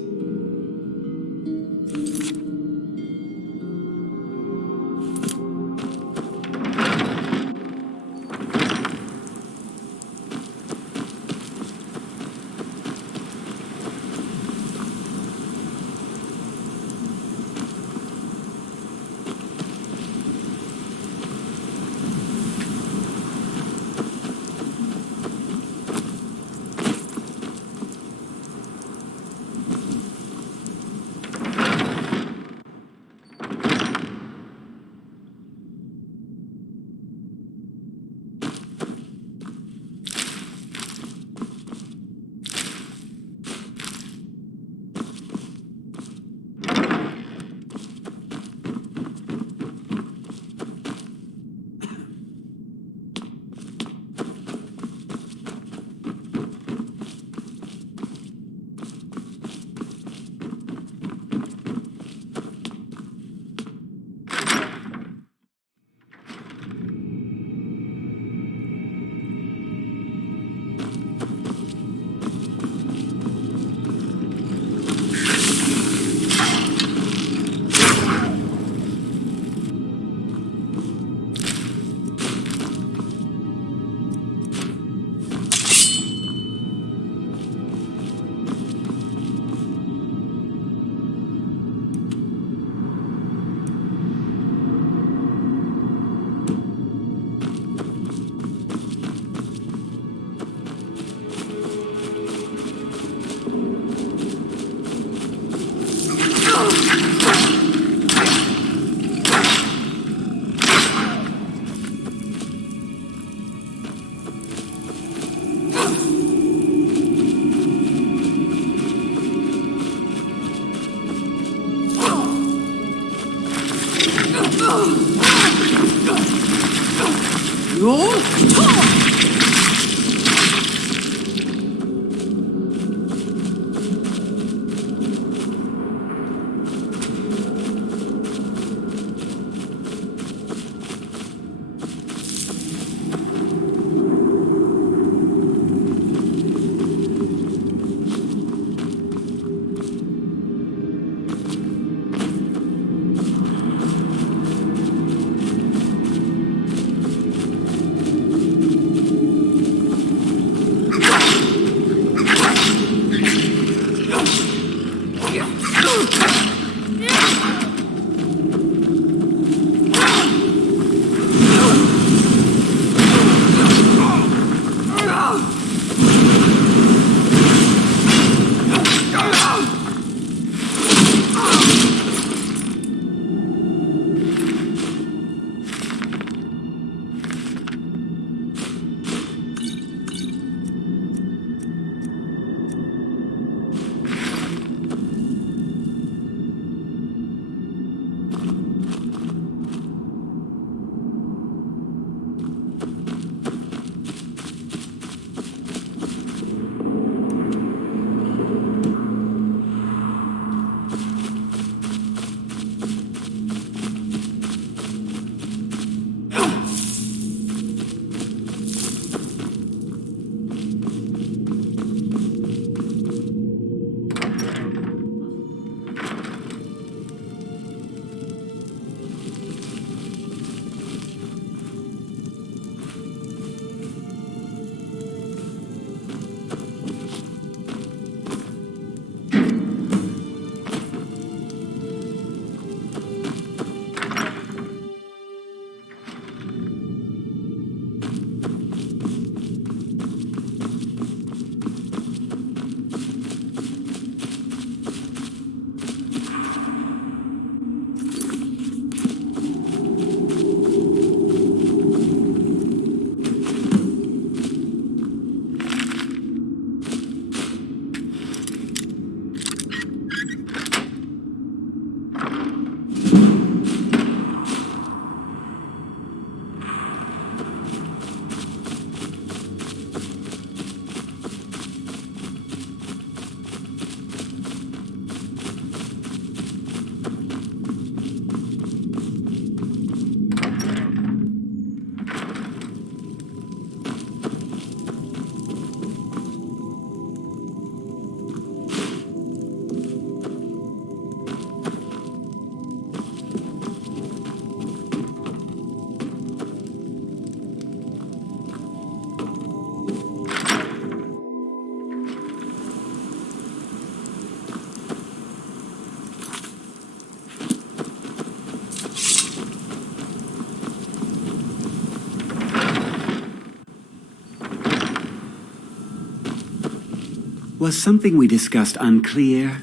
Was something we discussed unclear?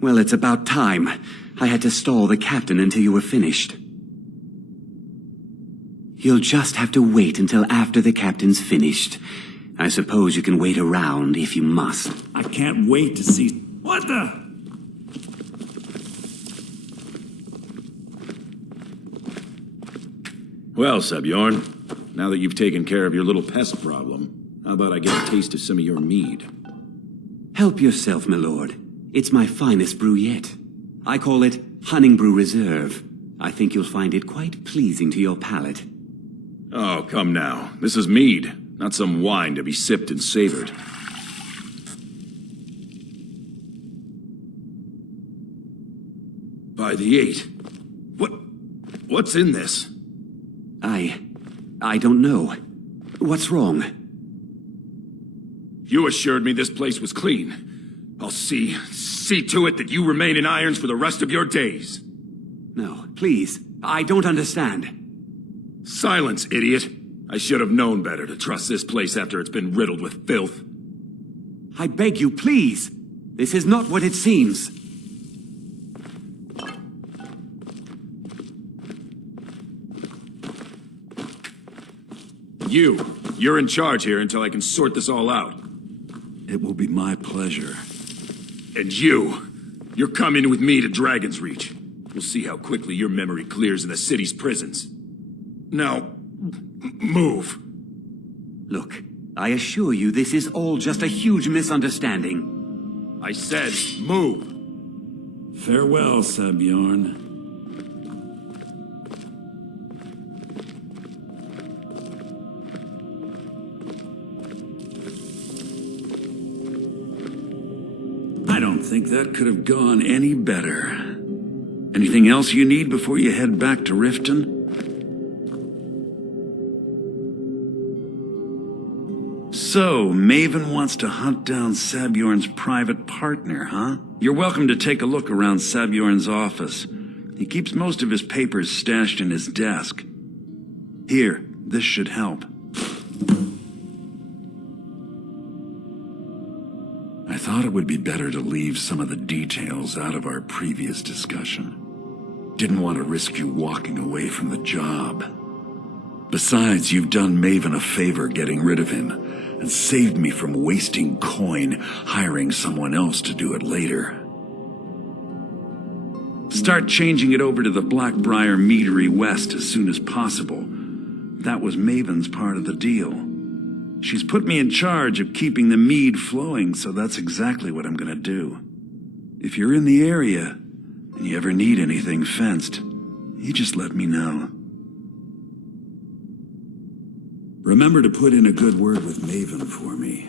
Well, it's about time. I had to stall the captain until you were finished. You'll just have to wait until after the captain's finished. I suppose you can wait around if you must. I can't wait to see... What the... Well, Sabjorn, now that you've taken care of your little pest problem, how about I get a taste of some of your mead? Help yourself, my lord. It's my finest brew yet. I call it Hunting Brew Reserve. I think you'll find it quite pleasing to your palate. Oh, come now. This is mead, not some wine to be sipped and savored. By the 8. What's in this? I don't know. What's wrong? You assured me this place was clean. I'll see to it that you remain in irons for the rest of your days. No, please. I don't understand. Silence, idiot. I should have known better to trust this place after it's been riddled with filth. I beg you, please. This is not what it seems. You're in charge here until I can sort this all out. It will be my pleasure. And you're coming with me to Dragon's Reach. We'll see how quickly your memory clears in the city's prisons. Now, move. Look, I assure you this is all just a huge misunderstanding. I said move. Farewell, Sabjorn. I don't think that could have gone any better. Anything else you need before you head back to Riften? So, Maven wants to hunt down Sabjorn's private partner, huh? You're welcome to take a look around Sabjorn's office. He keeps most of his papers stashed in his desk. Here, this should help. I thought it would be better to leave some of the details out of our previous discussion. Didn't want to risk you walking away from the job. Besides, you've done Maven a favor getting rid of him, and saved me from wasting coin hiring someone else to do it later. Start changing it over to the Blackbriar Meadery West as soon as possible. That was Maven's part of the deal. She's put me in charge of keeping the mead flowing, so that's exactly what I'm gonna do. If you're in the area, and you ever need anything fenced, you just let me know. Remember to put in a good word with Maven for me.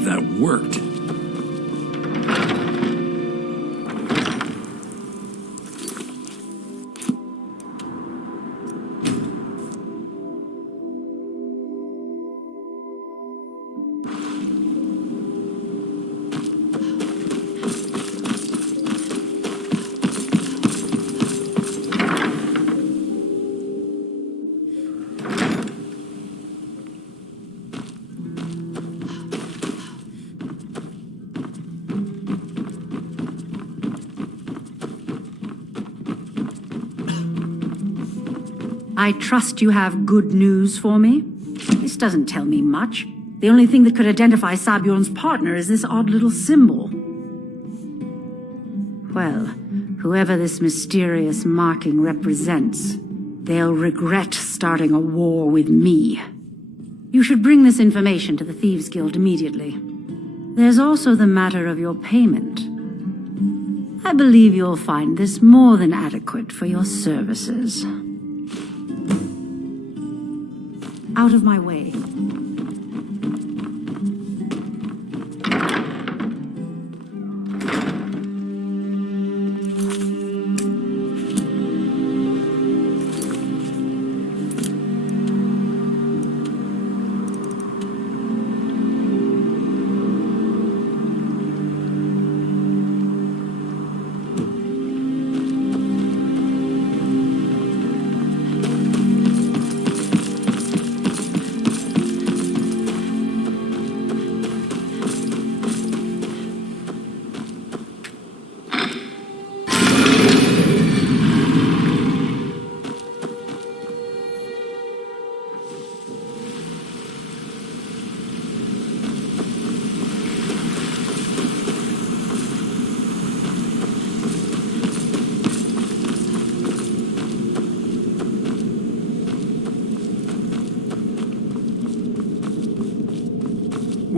believe that worked. I trust you have good news for me. This doesn't tell me much. The only thing that could identify Sabjorn's partner is this odd little symbol. Well, whoever this mysterious marking represents, they'll regret starting a war with me. You should bring this information to the Thieves' Guild immediately. There's also the matter of your payment. I believe you'll find this more than adequate for your services. Out of my way.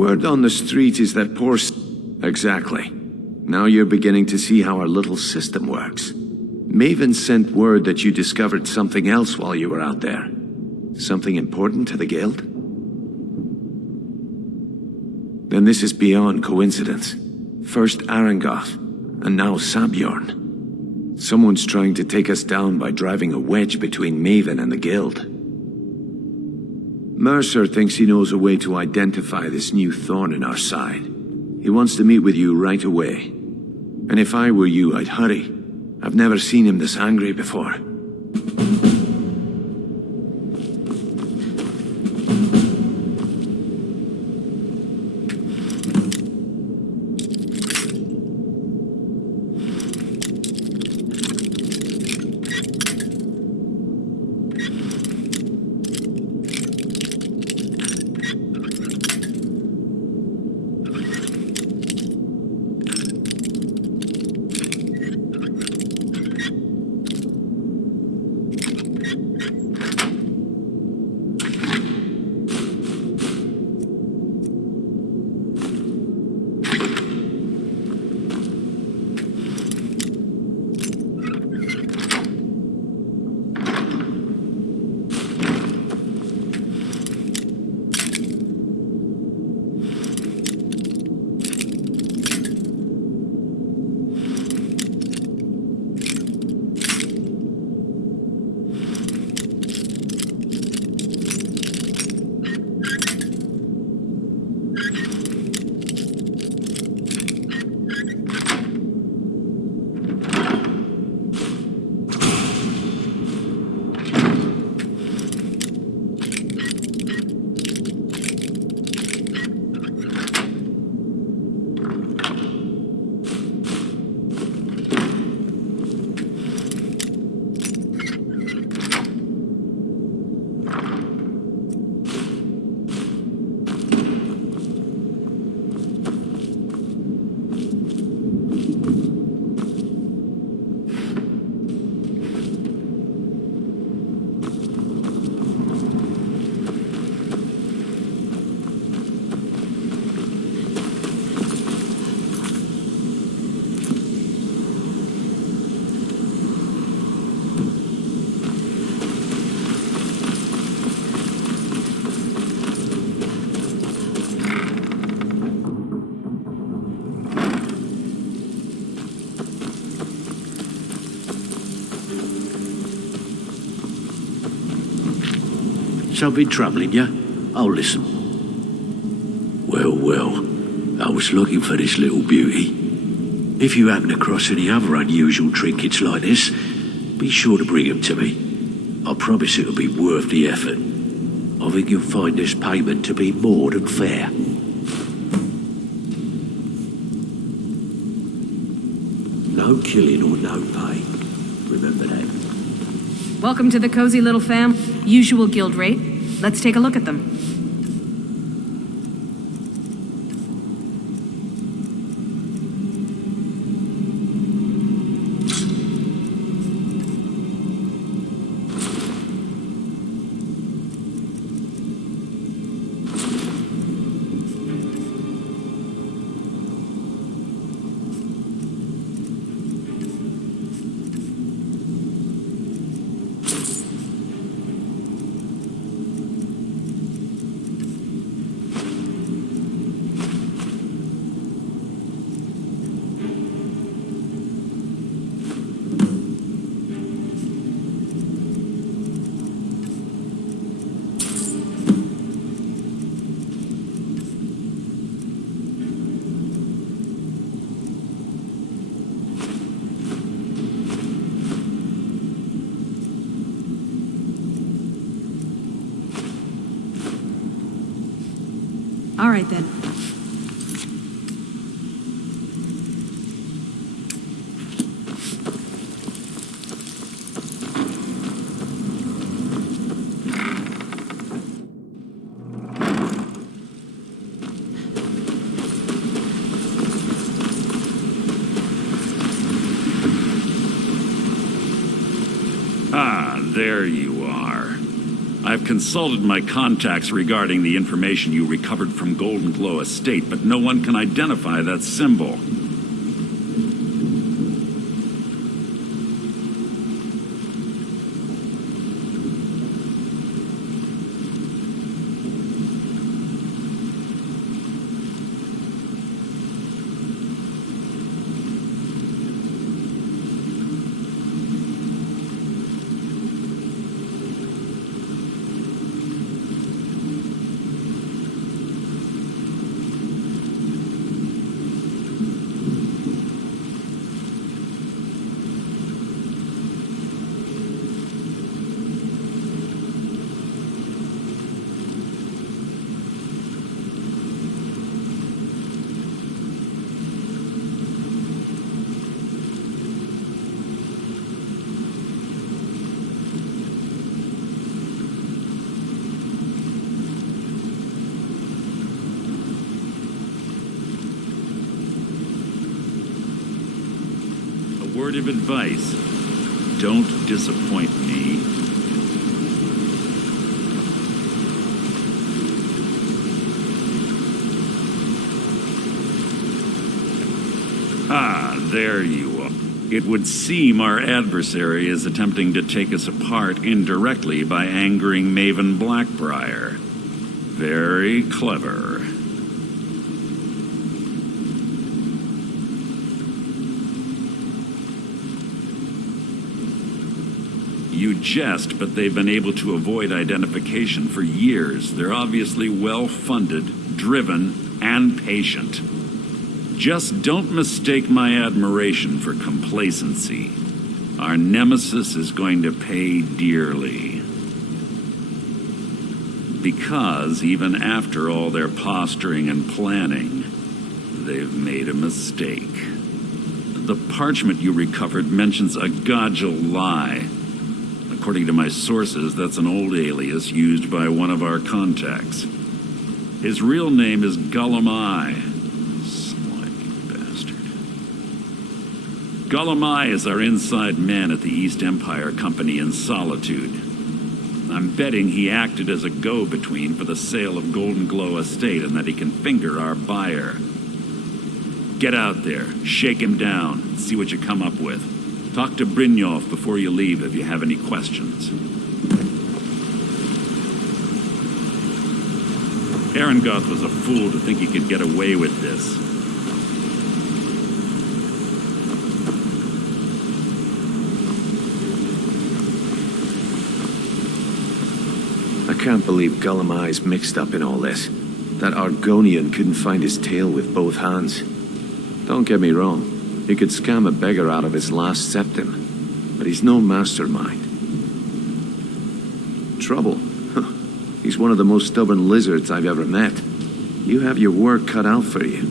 Word on the street is that poor Exactly. Now you're beginning to see how our little system works. Maven sent word that you discovered something else while you were out there. Something important to the Guild? Then this is beyond coincidence. First Arangoth, and now Sabjorn. Someone's trying to take us down by driving a wedge between Maven and the Guild. Mercer thinks he knows a way to identify this new thorn in our side. He wants to meet with you right away. And if I were you, I'd hurry. I've never seen him this angry before. Something troubling you? I'll listen. Well, well, I was looking for this little beauty. If you happen across any other unusual trinkets like this, be sure to bring them to me. I promise it'll be worth the effort. I think you'll find this payment to be more than fair. No killing or no pay. Remember that. Welcome to the cozy little fam. Usual guild rate. Let's take a look at them. All right, then. Ah, there you are. I've consulted my contacts regarding the information you recovered from Golden Glow Estate, but no one can identify that symbol. Word of advice, don't disappoint me. Ah, there you are. It would seem our adversary is attempting to take us apart indirectly by angering Maven Blackbriar. Very clever. You jest, but they've been able to avoid identification for years. They're obviously well-funded, driven, and patient. Just don't mistake my admiration for complacency. Our nemesis is going to pay dearly. Because even after all their posturing and planning, they've made a mistake. The parchment you recovered mentions a Godgel lie. According to my sources, that's an old alias used by one of our contacts. His real name is Gullum Eye. Slimy bastard. Gullum Eye is our inside man at the East Empire Company in Solitude. I'm betting he acted as a go-between for the sale of Golden Glow Estate and that he can finger our buyer. Get out there, shake him down, and see what you come up with. Talk to Brynjolf before you leave if you have any questions. Arengoth was a fool to think he could get away with this. I can't believe Gullumai's mixed up in all this. That Argonian couldn't find his tail with both hands. Don't get me wrong, he could scam a beggar out of his last septim, but he's no mastermind. Trouble? He's one of the most stubborn lizards I've ever met. You have your work cut out for you.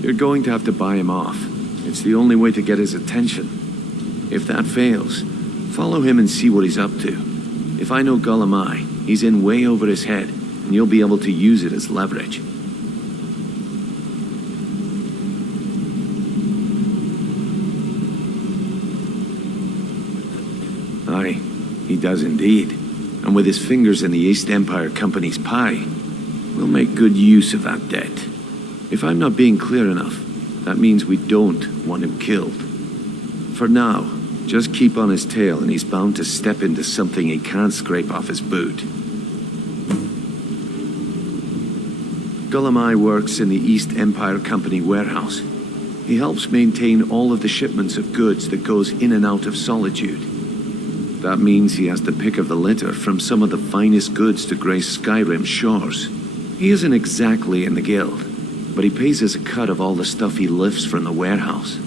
You're going to have to buy him off. It's the only way to get his attention. If that fails, follow him and see what he's up to. If I know Gullumai, he's in way over his head, and you'll be able to use it as leverage. Aye, he does indeed. And with his fingers in the East Empire Company's pie, we'll make good use of that debt. If I'm not being clear enough, that means we don't want him killed. For now, just keep on his tail and he's bound to step into something he can't scrape off his boot. Gullumai works in the East Empire Company warehouse. He helps maintain all of the shipments of goods that goes in and out of Solitude. That means he has the pick of the litter from some of the finest goods to grace Skyrim's shores. He isn't exactly in the guild, but he pays us a cut of all the stuff he lifts from the warehouse.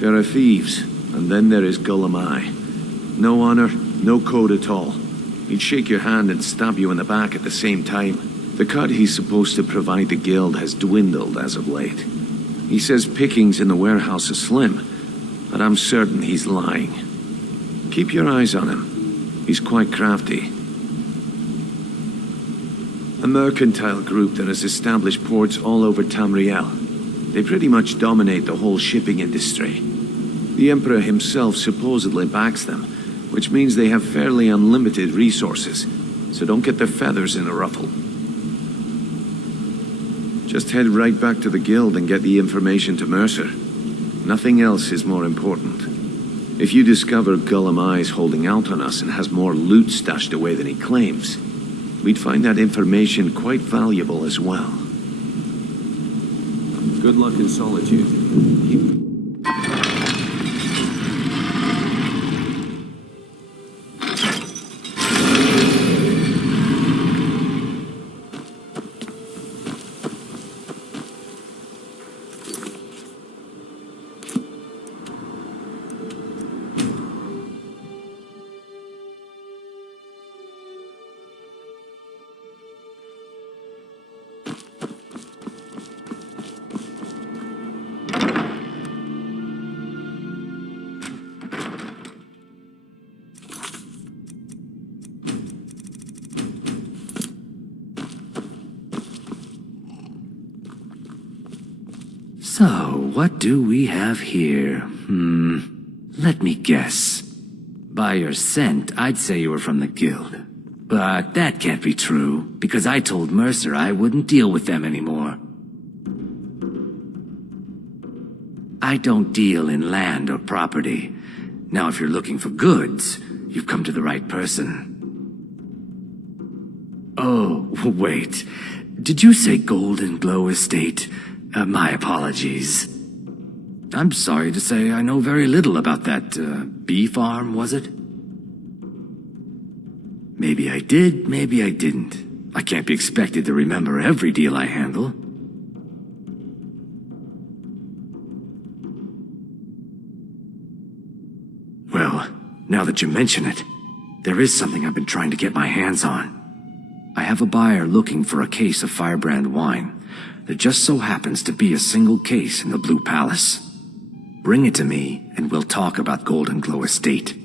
There are thieves, and then there is Gullumai. No honor, no code at all. He'd shake your hand and stab you in the back at the same time. The cut he's supposed to provide the guild has dwindled as of late. He says pickings in the warehouse are slim, but I'm certain he's lying. Keep your eyes on him. He's quite crafty. A mercantile group that has established ports all over Tamriel. They pretty much dominate the whole shipping industry. The Emperor himself supposedly backs them, which means they have fairly unlimited resources, so don't get their feathers in a ruffle. Just head right back to the guild and get the information to Mercer. Nothing else is more important. If you discover Gullumai's holding out on us and has more loot stashed away than he claims, we'd find that information quite valuable as well. Good luck in Solitude. So, what do we have here? Let me guess. By your scent, I'd say you were from the guild. But that can't be true, because I told Mercer I wouldn't deal with them anymore. I don't deal in land or property. Now, if you're looking for goods, you've come to the right person. Oh, wait. Did you say Golden Glow Estate? My apologies. I'm sorry to say I know very little about that, bee farm, was it? Maybe I did, maybe I didn't. I can't be expected to remember every deal I handle. Well, now that you mention it, there is something I've been trying to get my hands on. I have a buyer looking for a case of Firebrand wine. There just so happens to be a single case in the Blue Palace. Bring it to me, and we'll talk about Golden Glow Estate.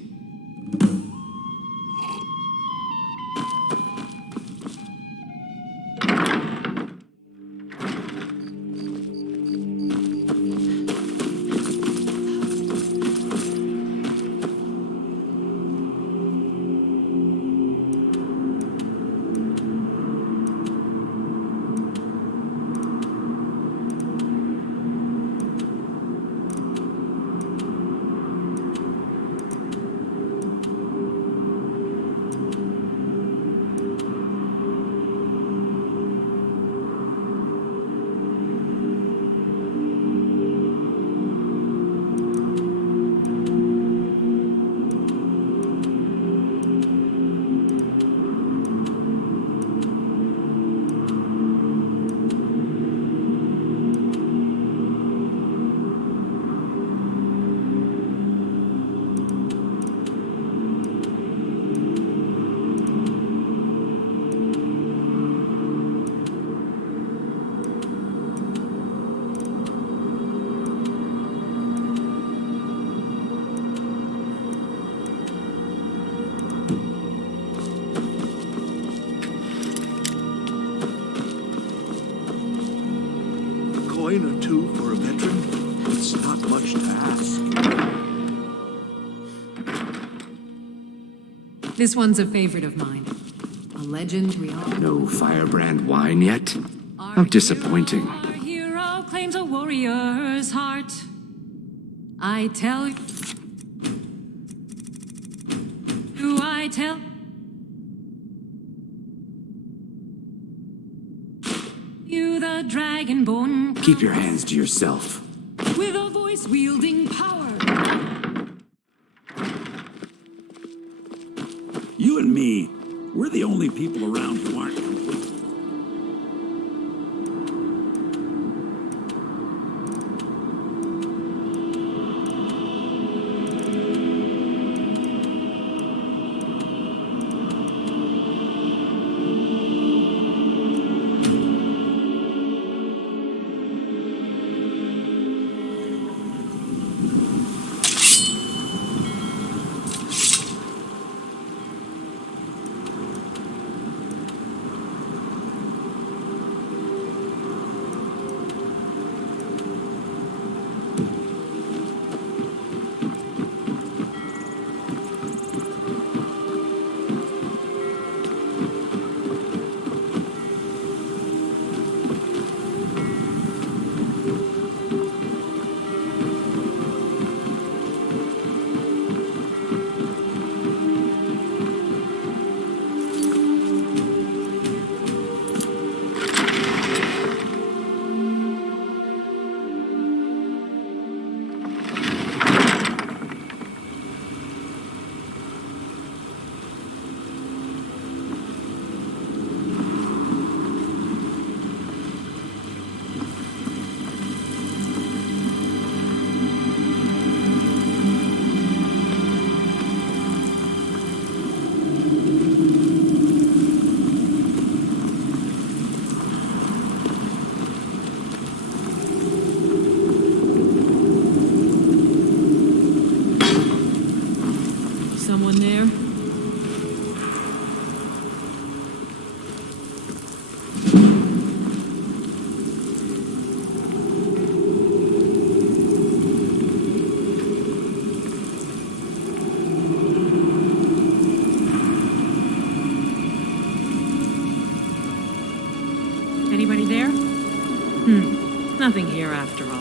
coin or two for a veteran? It's not much to ask. This one's a favorite of mine. A legend we all know. No firebrand wine yet? How disappointing. Our hero claims a warrior's heart. I tell you. Do I tell? You the dragonborn. Keep your hands to yourself. With a voice wielding power. You and me, we're the only people around who aren't complete. Someone there? Anybody there? Nothing here after all.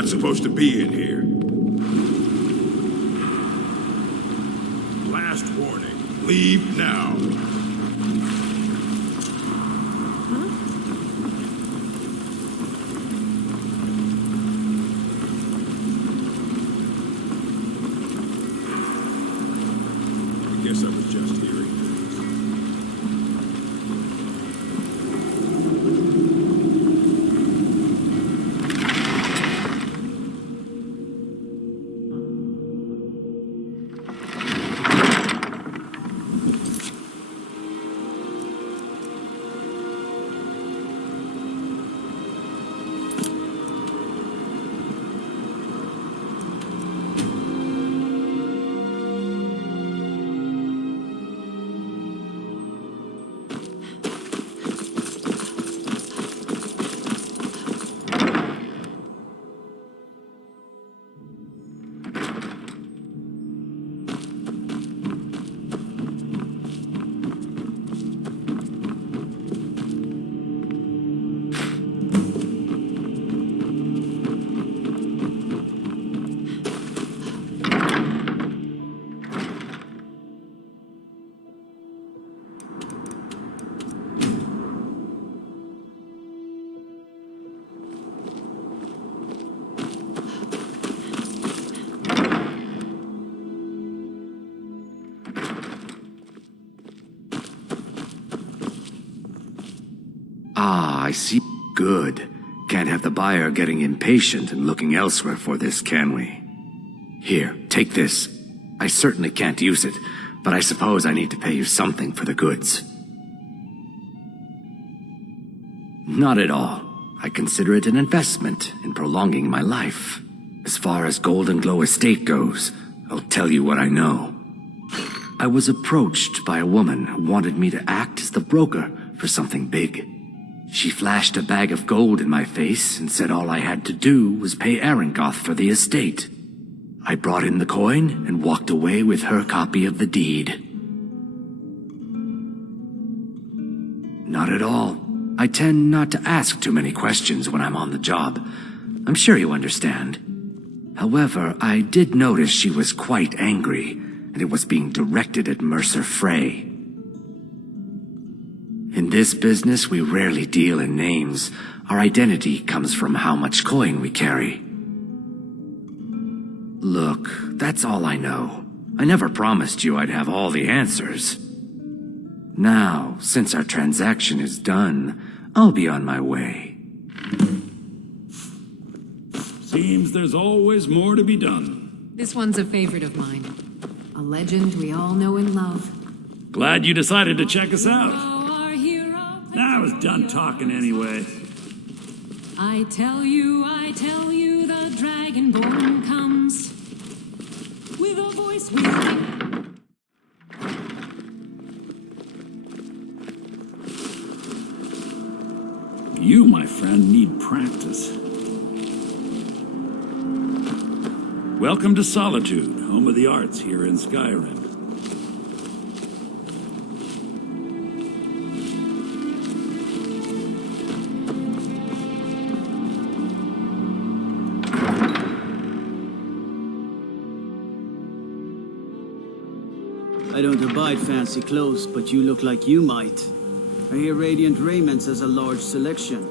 not supposed to be in here. Last warning. Leave now. I guess I was just hearing. Ah, I see. Good. Can't have the buyer getting impatient and looking elsewhere for this, can we? Here, take this. I certainly can't use it, but I suppose I need to pay you something for the goods. Not at all. I consider it an investment in prolonging my life. As far as Golden Glow Estate goes, I'll tell you what I know. I was approached by a woman who wanted me to act as the broker for something big. She flashed a bag of gold in my face and said all I had to do was pay Arangoth for the estate. I brought in the coin and walked away with her copy of the deed. Not at all. I tend not to ask too many questions when I'm on the job. I'm sure you understand. However, I did notice she was quite angry, and it was being directed at Mercer Frey. In this business, we rarely deal in names. Our identity comes from how much coin we carry. Look, that's all I know. I never promised you I'd have all the answers. Now, since our transaction is done, I'll be on my way. Seems there's always more to be done. This one's a favorite of mine. A legend we all know and love. Glad you decided to check us out. I was done talking anyway. I tell you, the Dragonborn comes with a voice whistling. You, my friend, need practice. Welcome to Solitude, home of the arts here in Skyrim. I don't abide fancy clothes, but you look like you might. I hear Radiant Raiments has a large selection.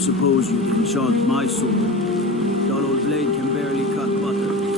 don't suppose you'd enchant my sword. That old blade can barely cut butter.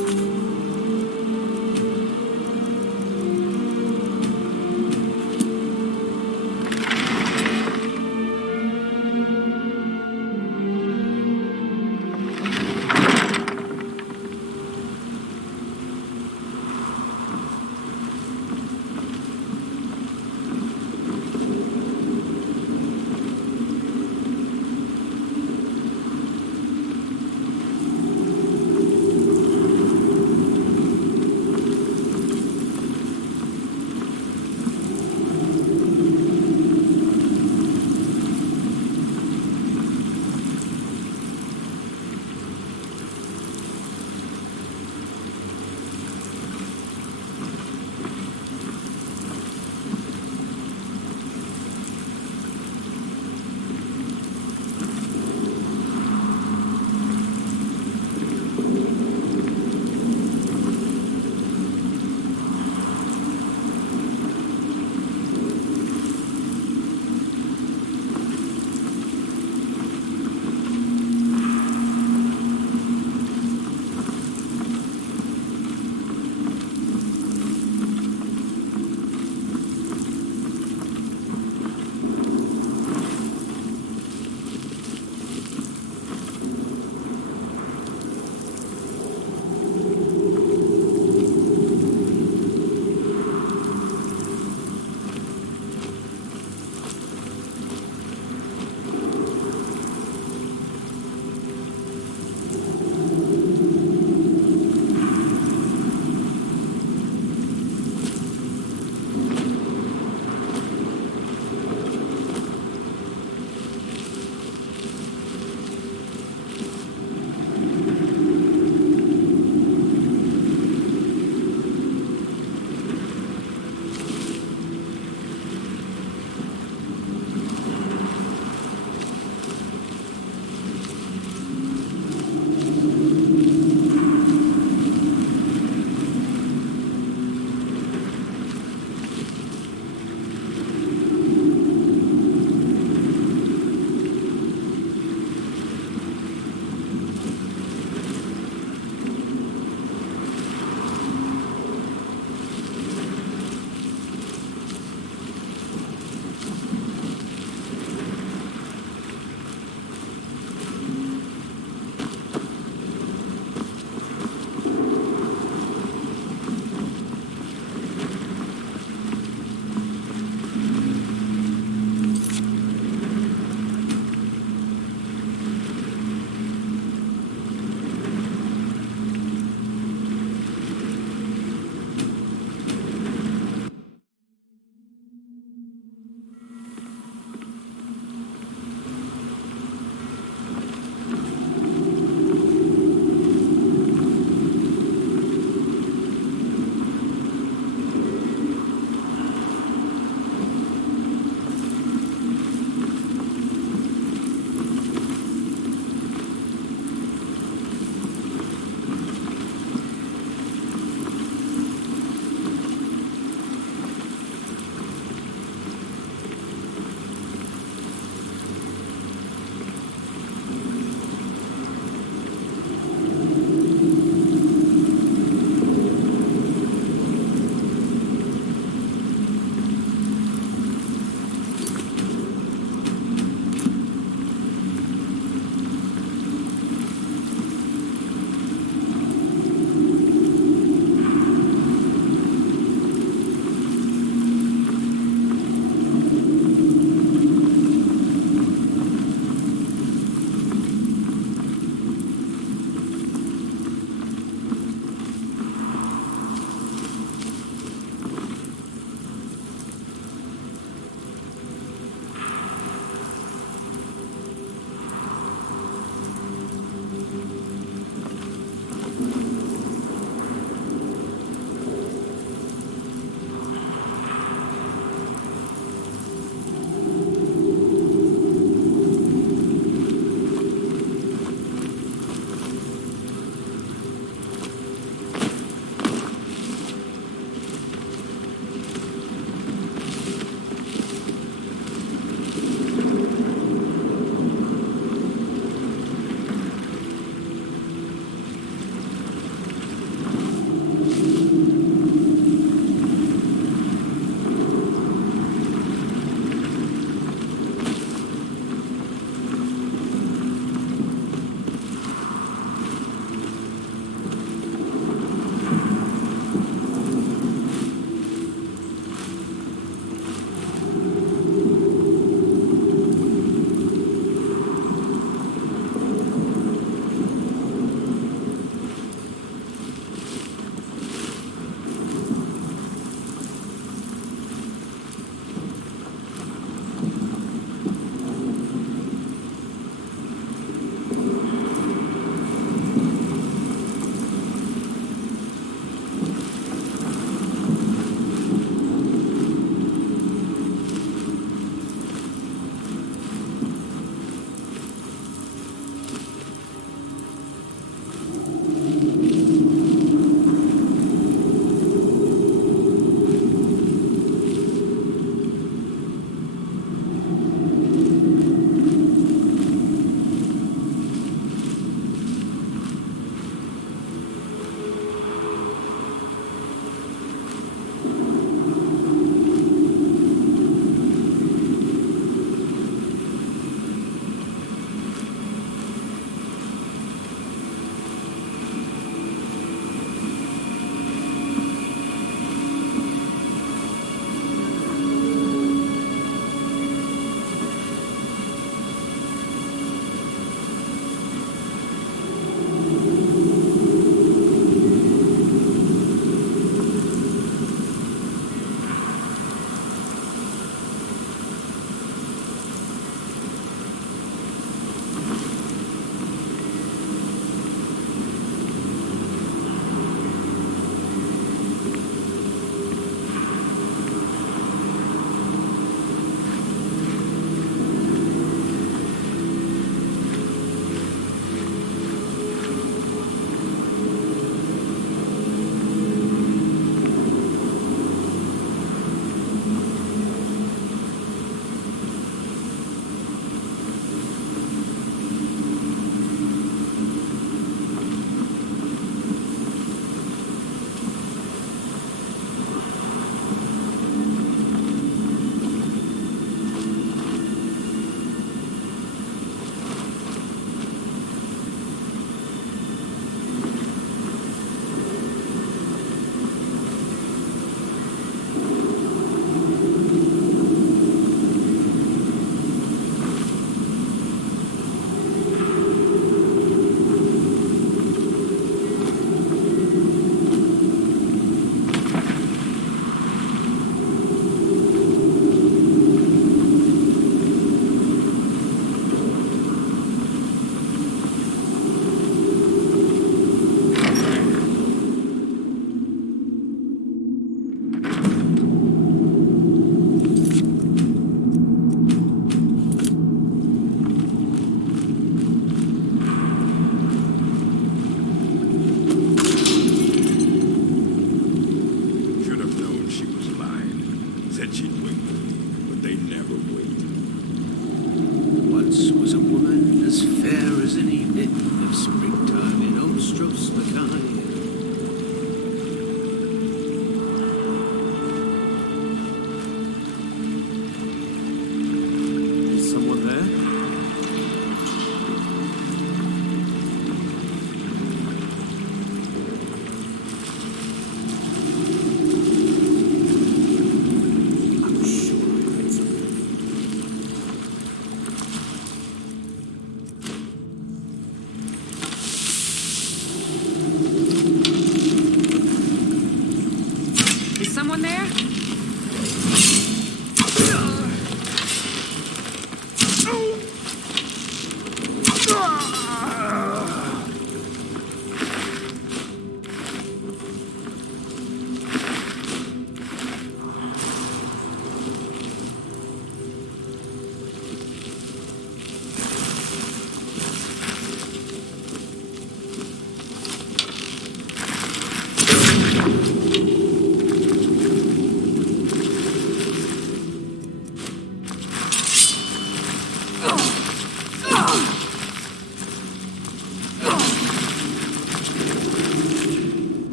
someone there?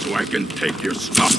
So I can take your stuff.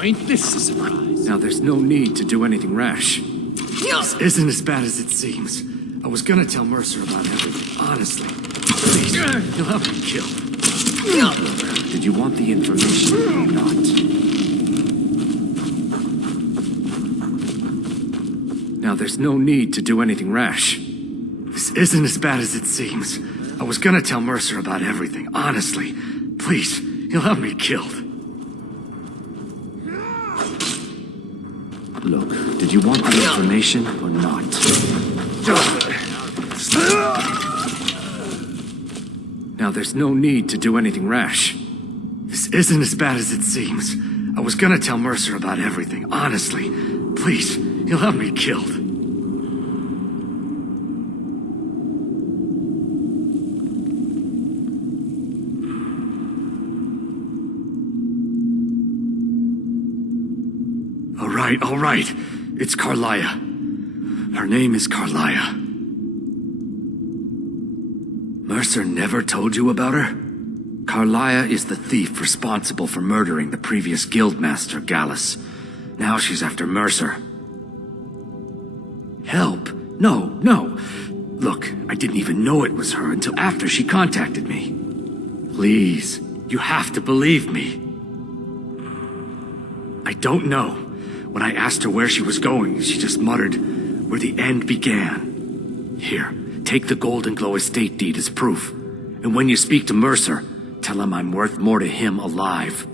Ain't this a surprise? Now, there's no need to do anything rash. This isn't as bad as it seems. I was gonna tell Mercer about everything, honestly. Please, you'll have me killed. Did you want the information or not? Now, there's no need to do anything rash. This isn't as bad as it seems. I was gonna tell Mercer about everything, honestly. Please, you'll have me killed. Look, did you want the information or not? Now, there's no need to do anything rash. This isn't as bad as it seems. I was gonna tell Mercer about everything, honestly. Please, you'll have me killed. All right. It's Carlia. Her name is Carlia. Mercer never told you about her? Carlia is the thief responsible for murdering the previous guildmaster, Gallus. Now she's after Mercer. Help? No. Look, I didn't even know it was her until after she contacted me. Please, You have to believe me. I don't know. When I asked her where she was going, she just muttered, where the end began. Here, take the Golden Glow estate deed as proof. And when you speak to Mercer, tell him I'm worth more to him alive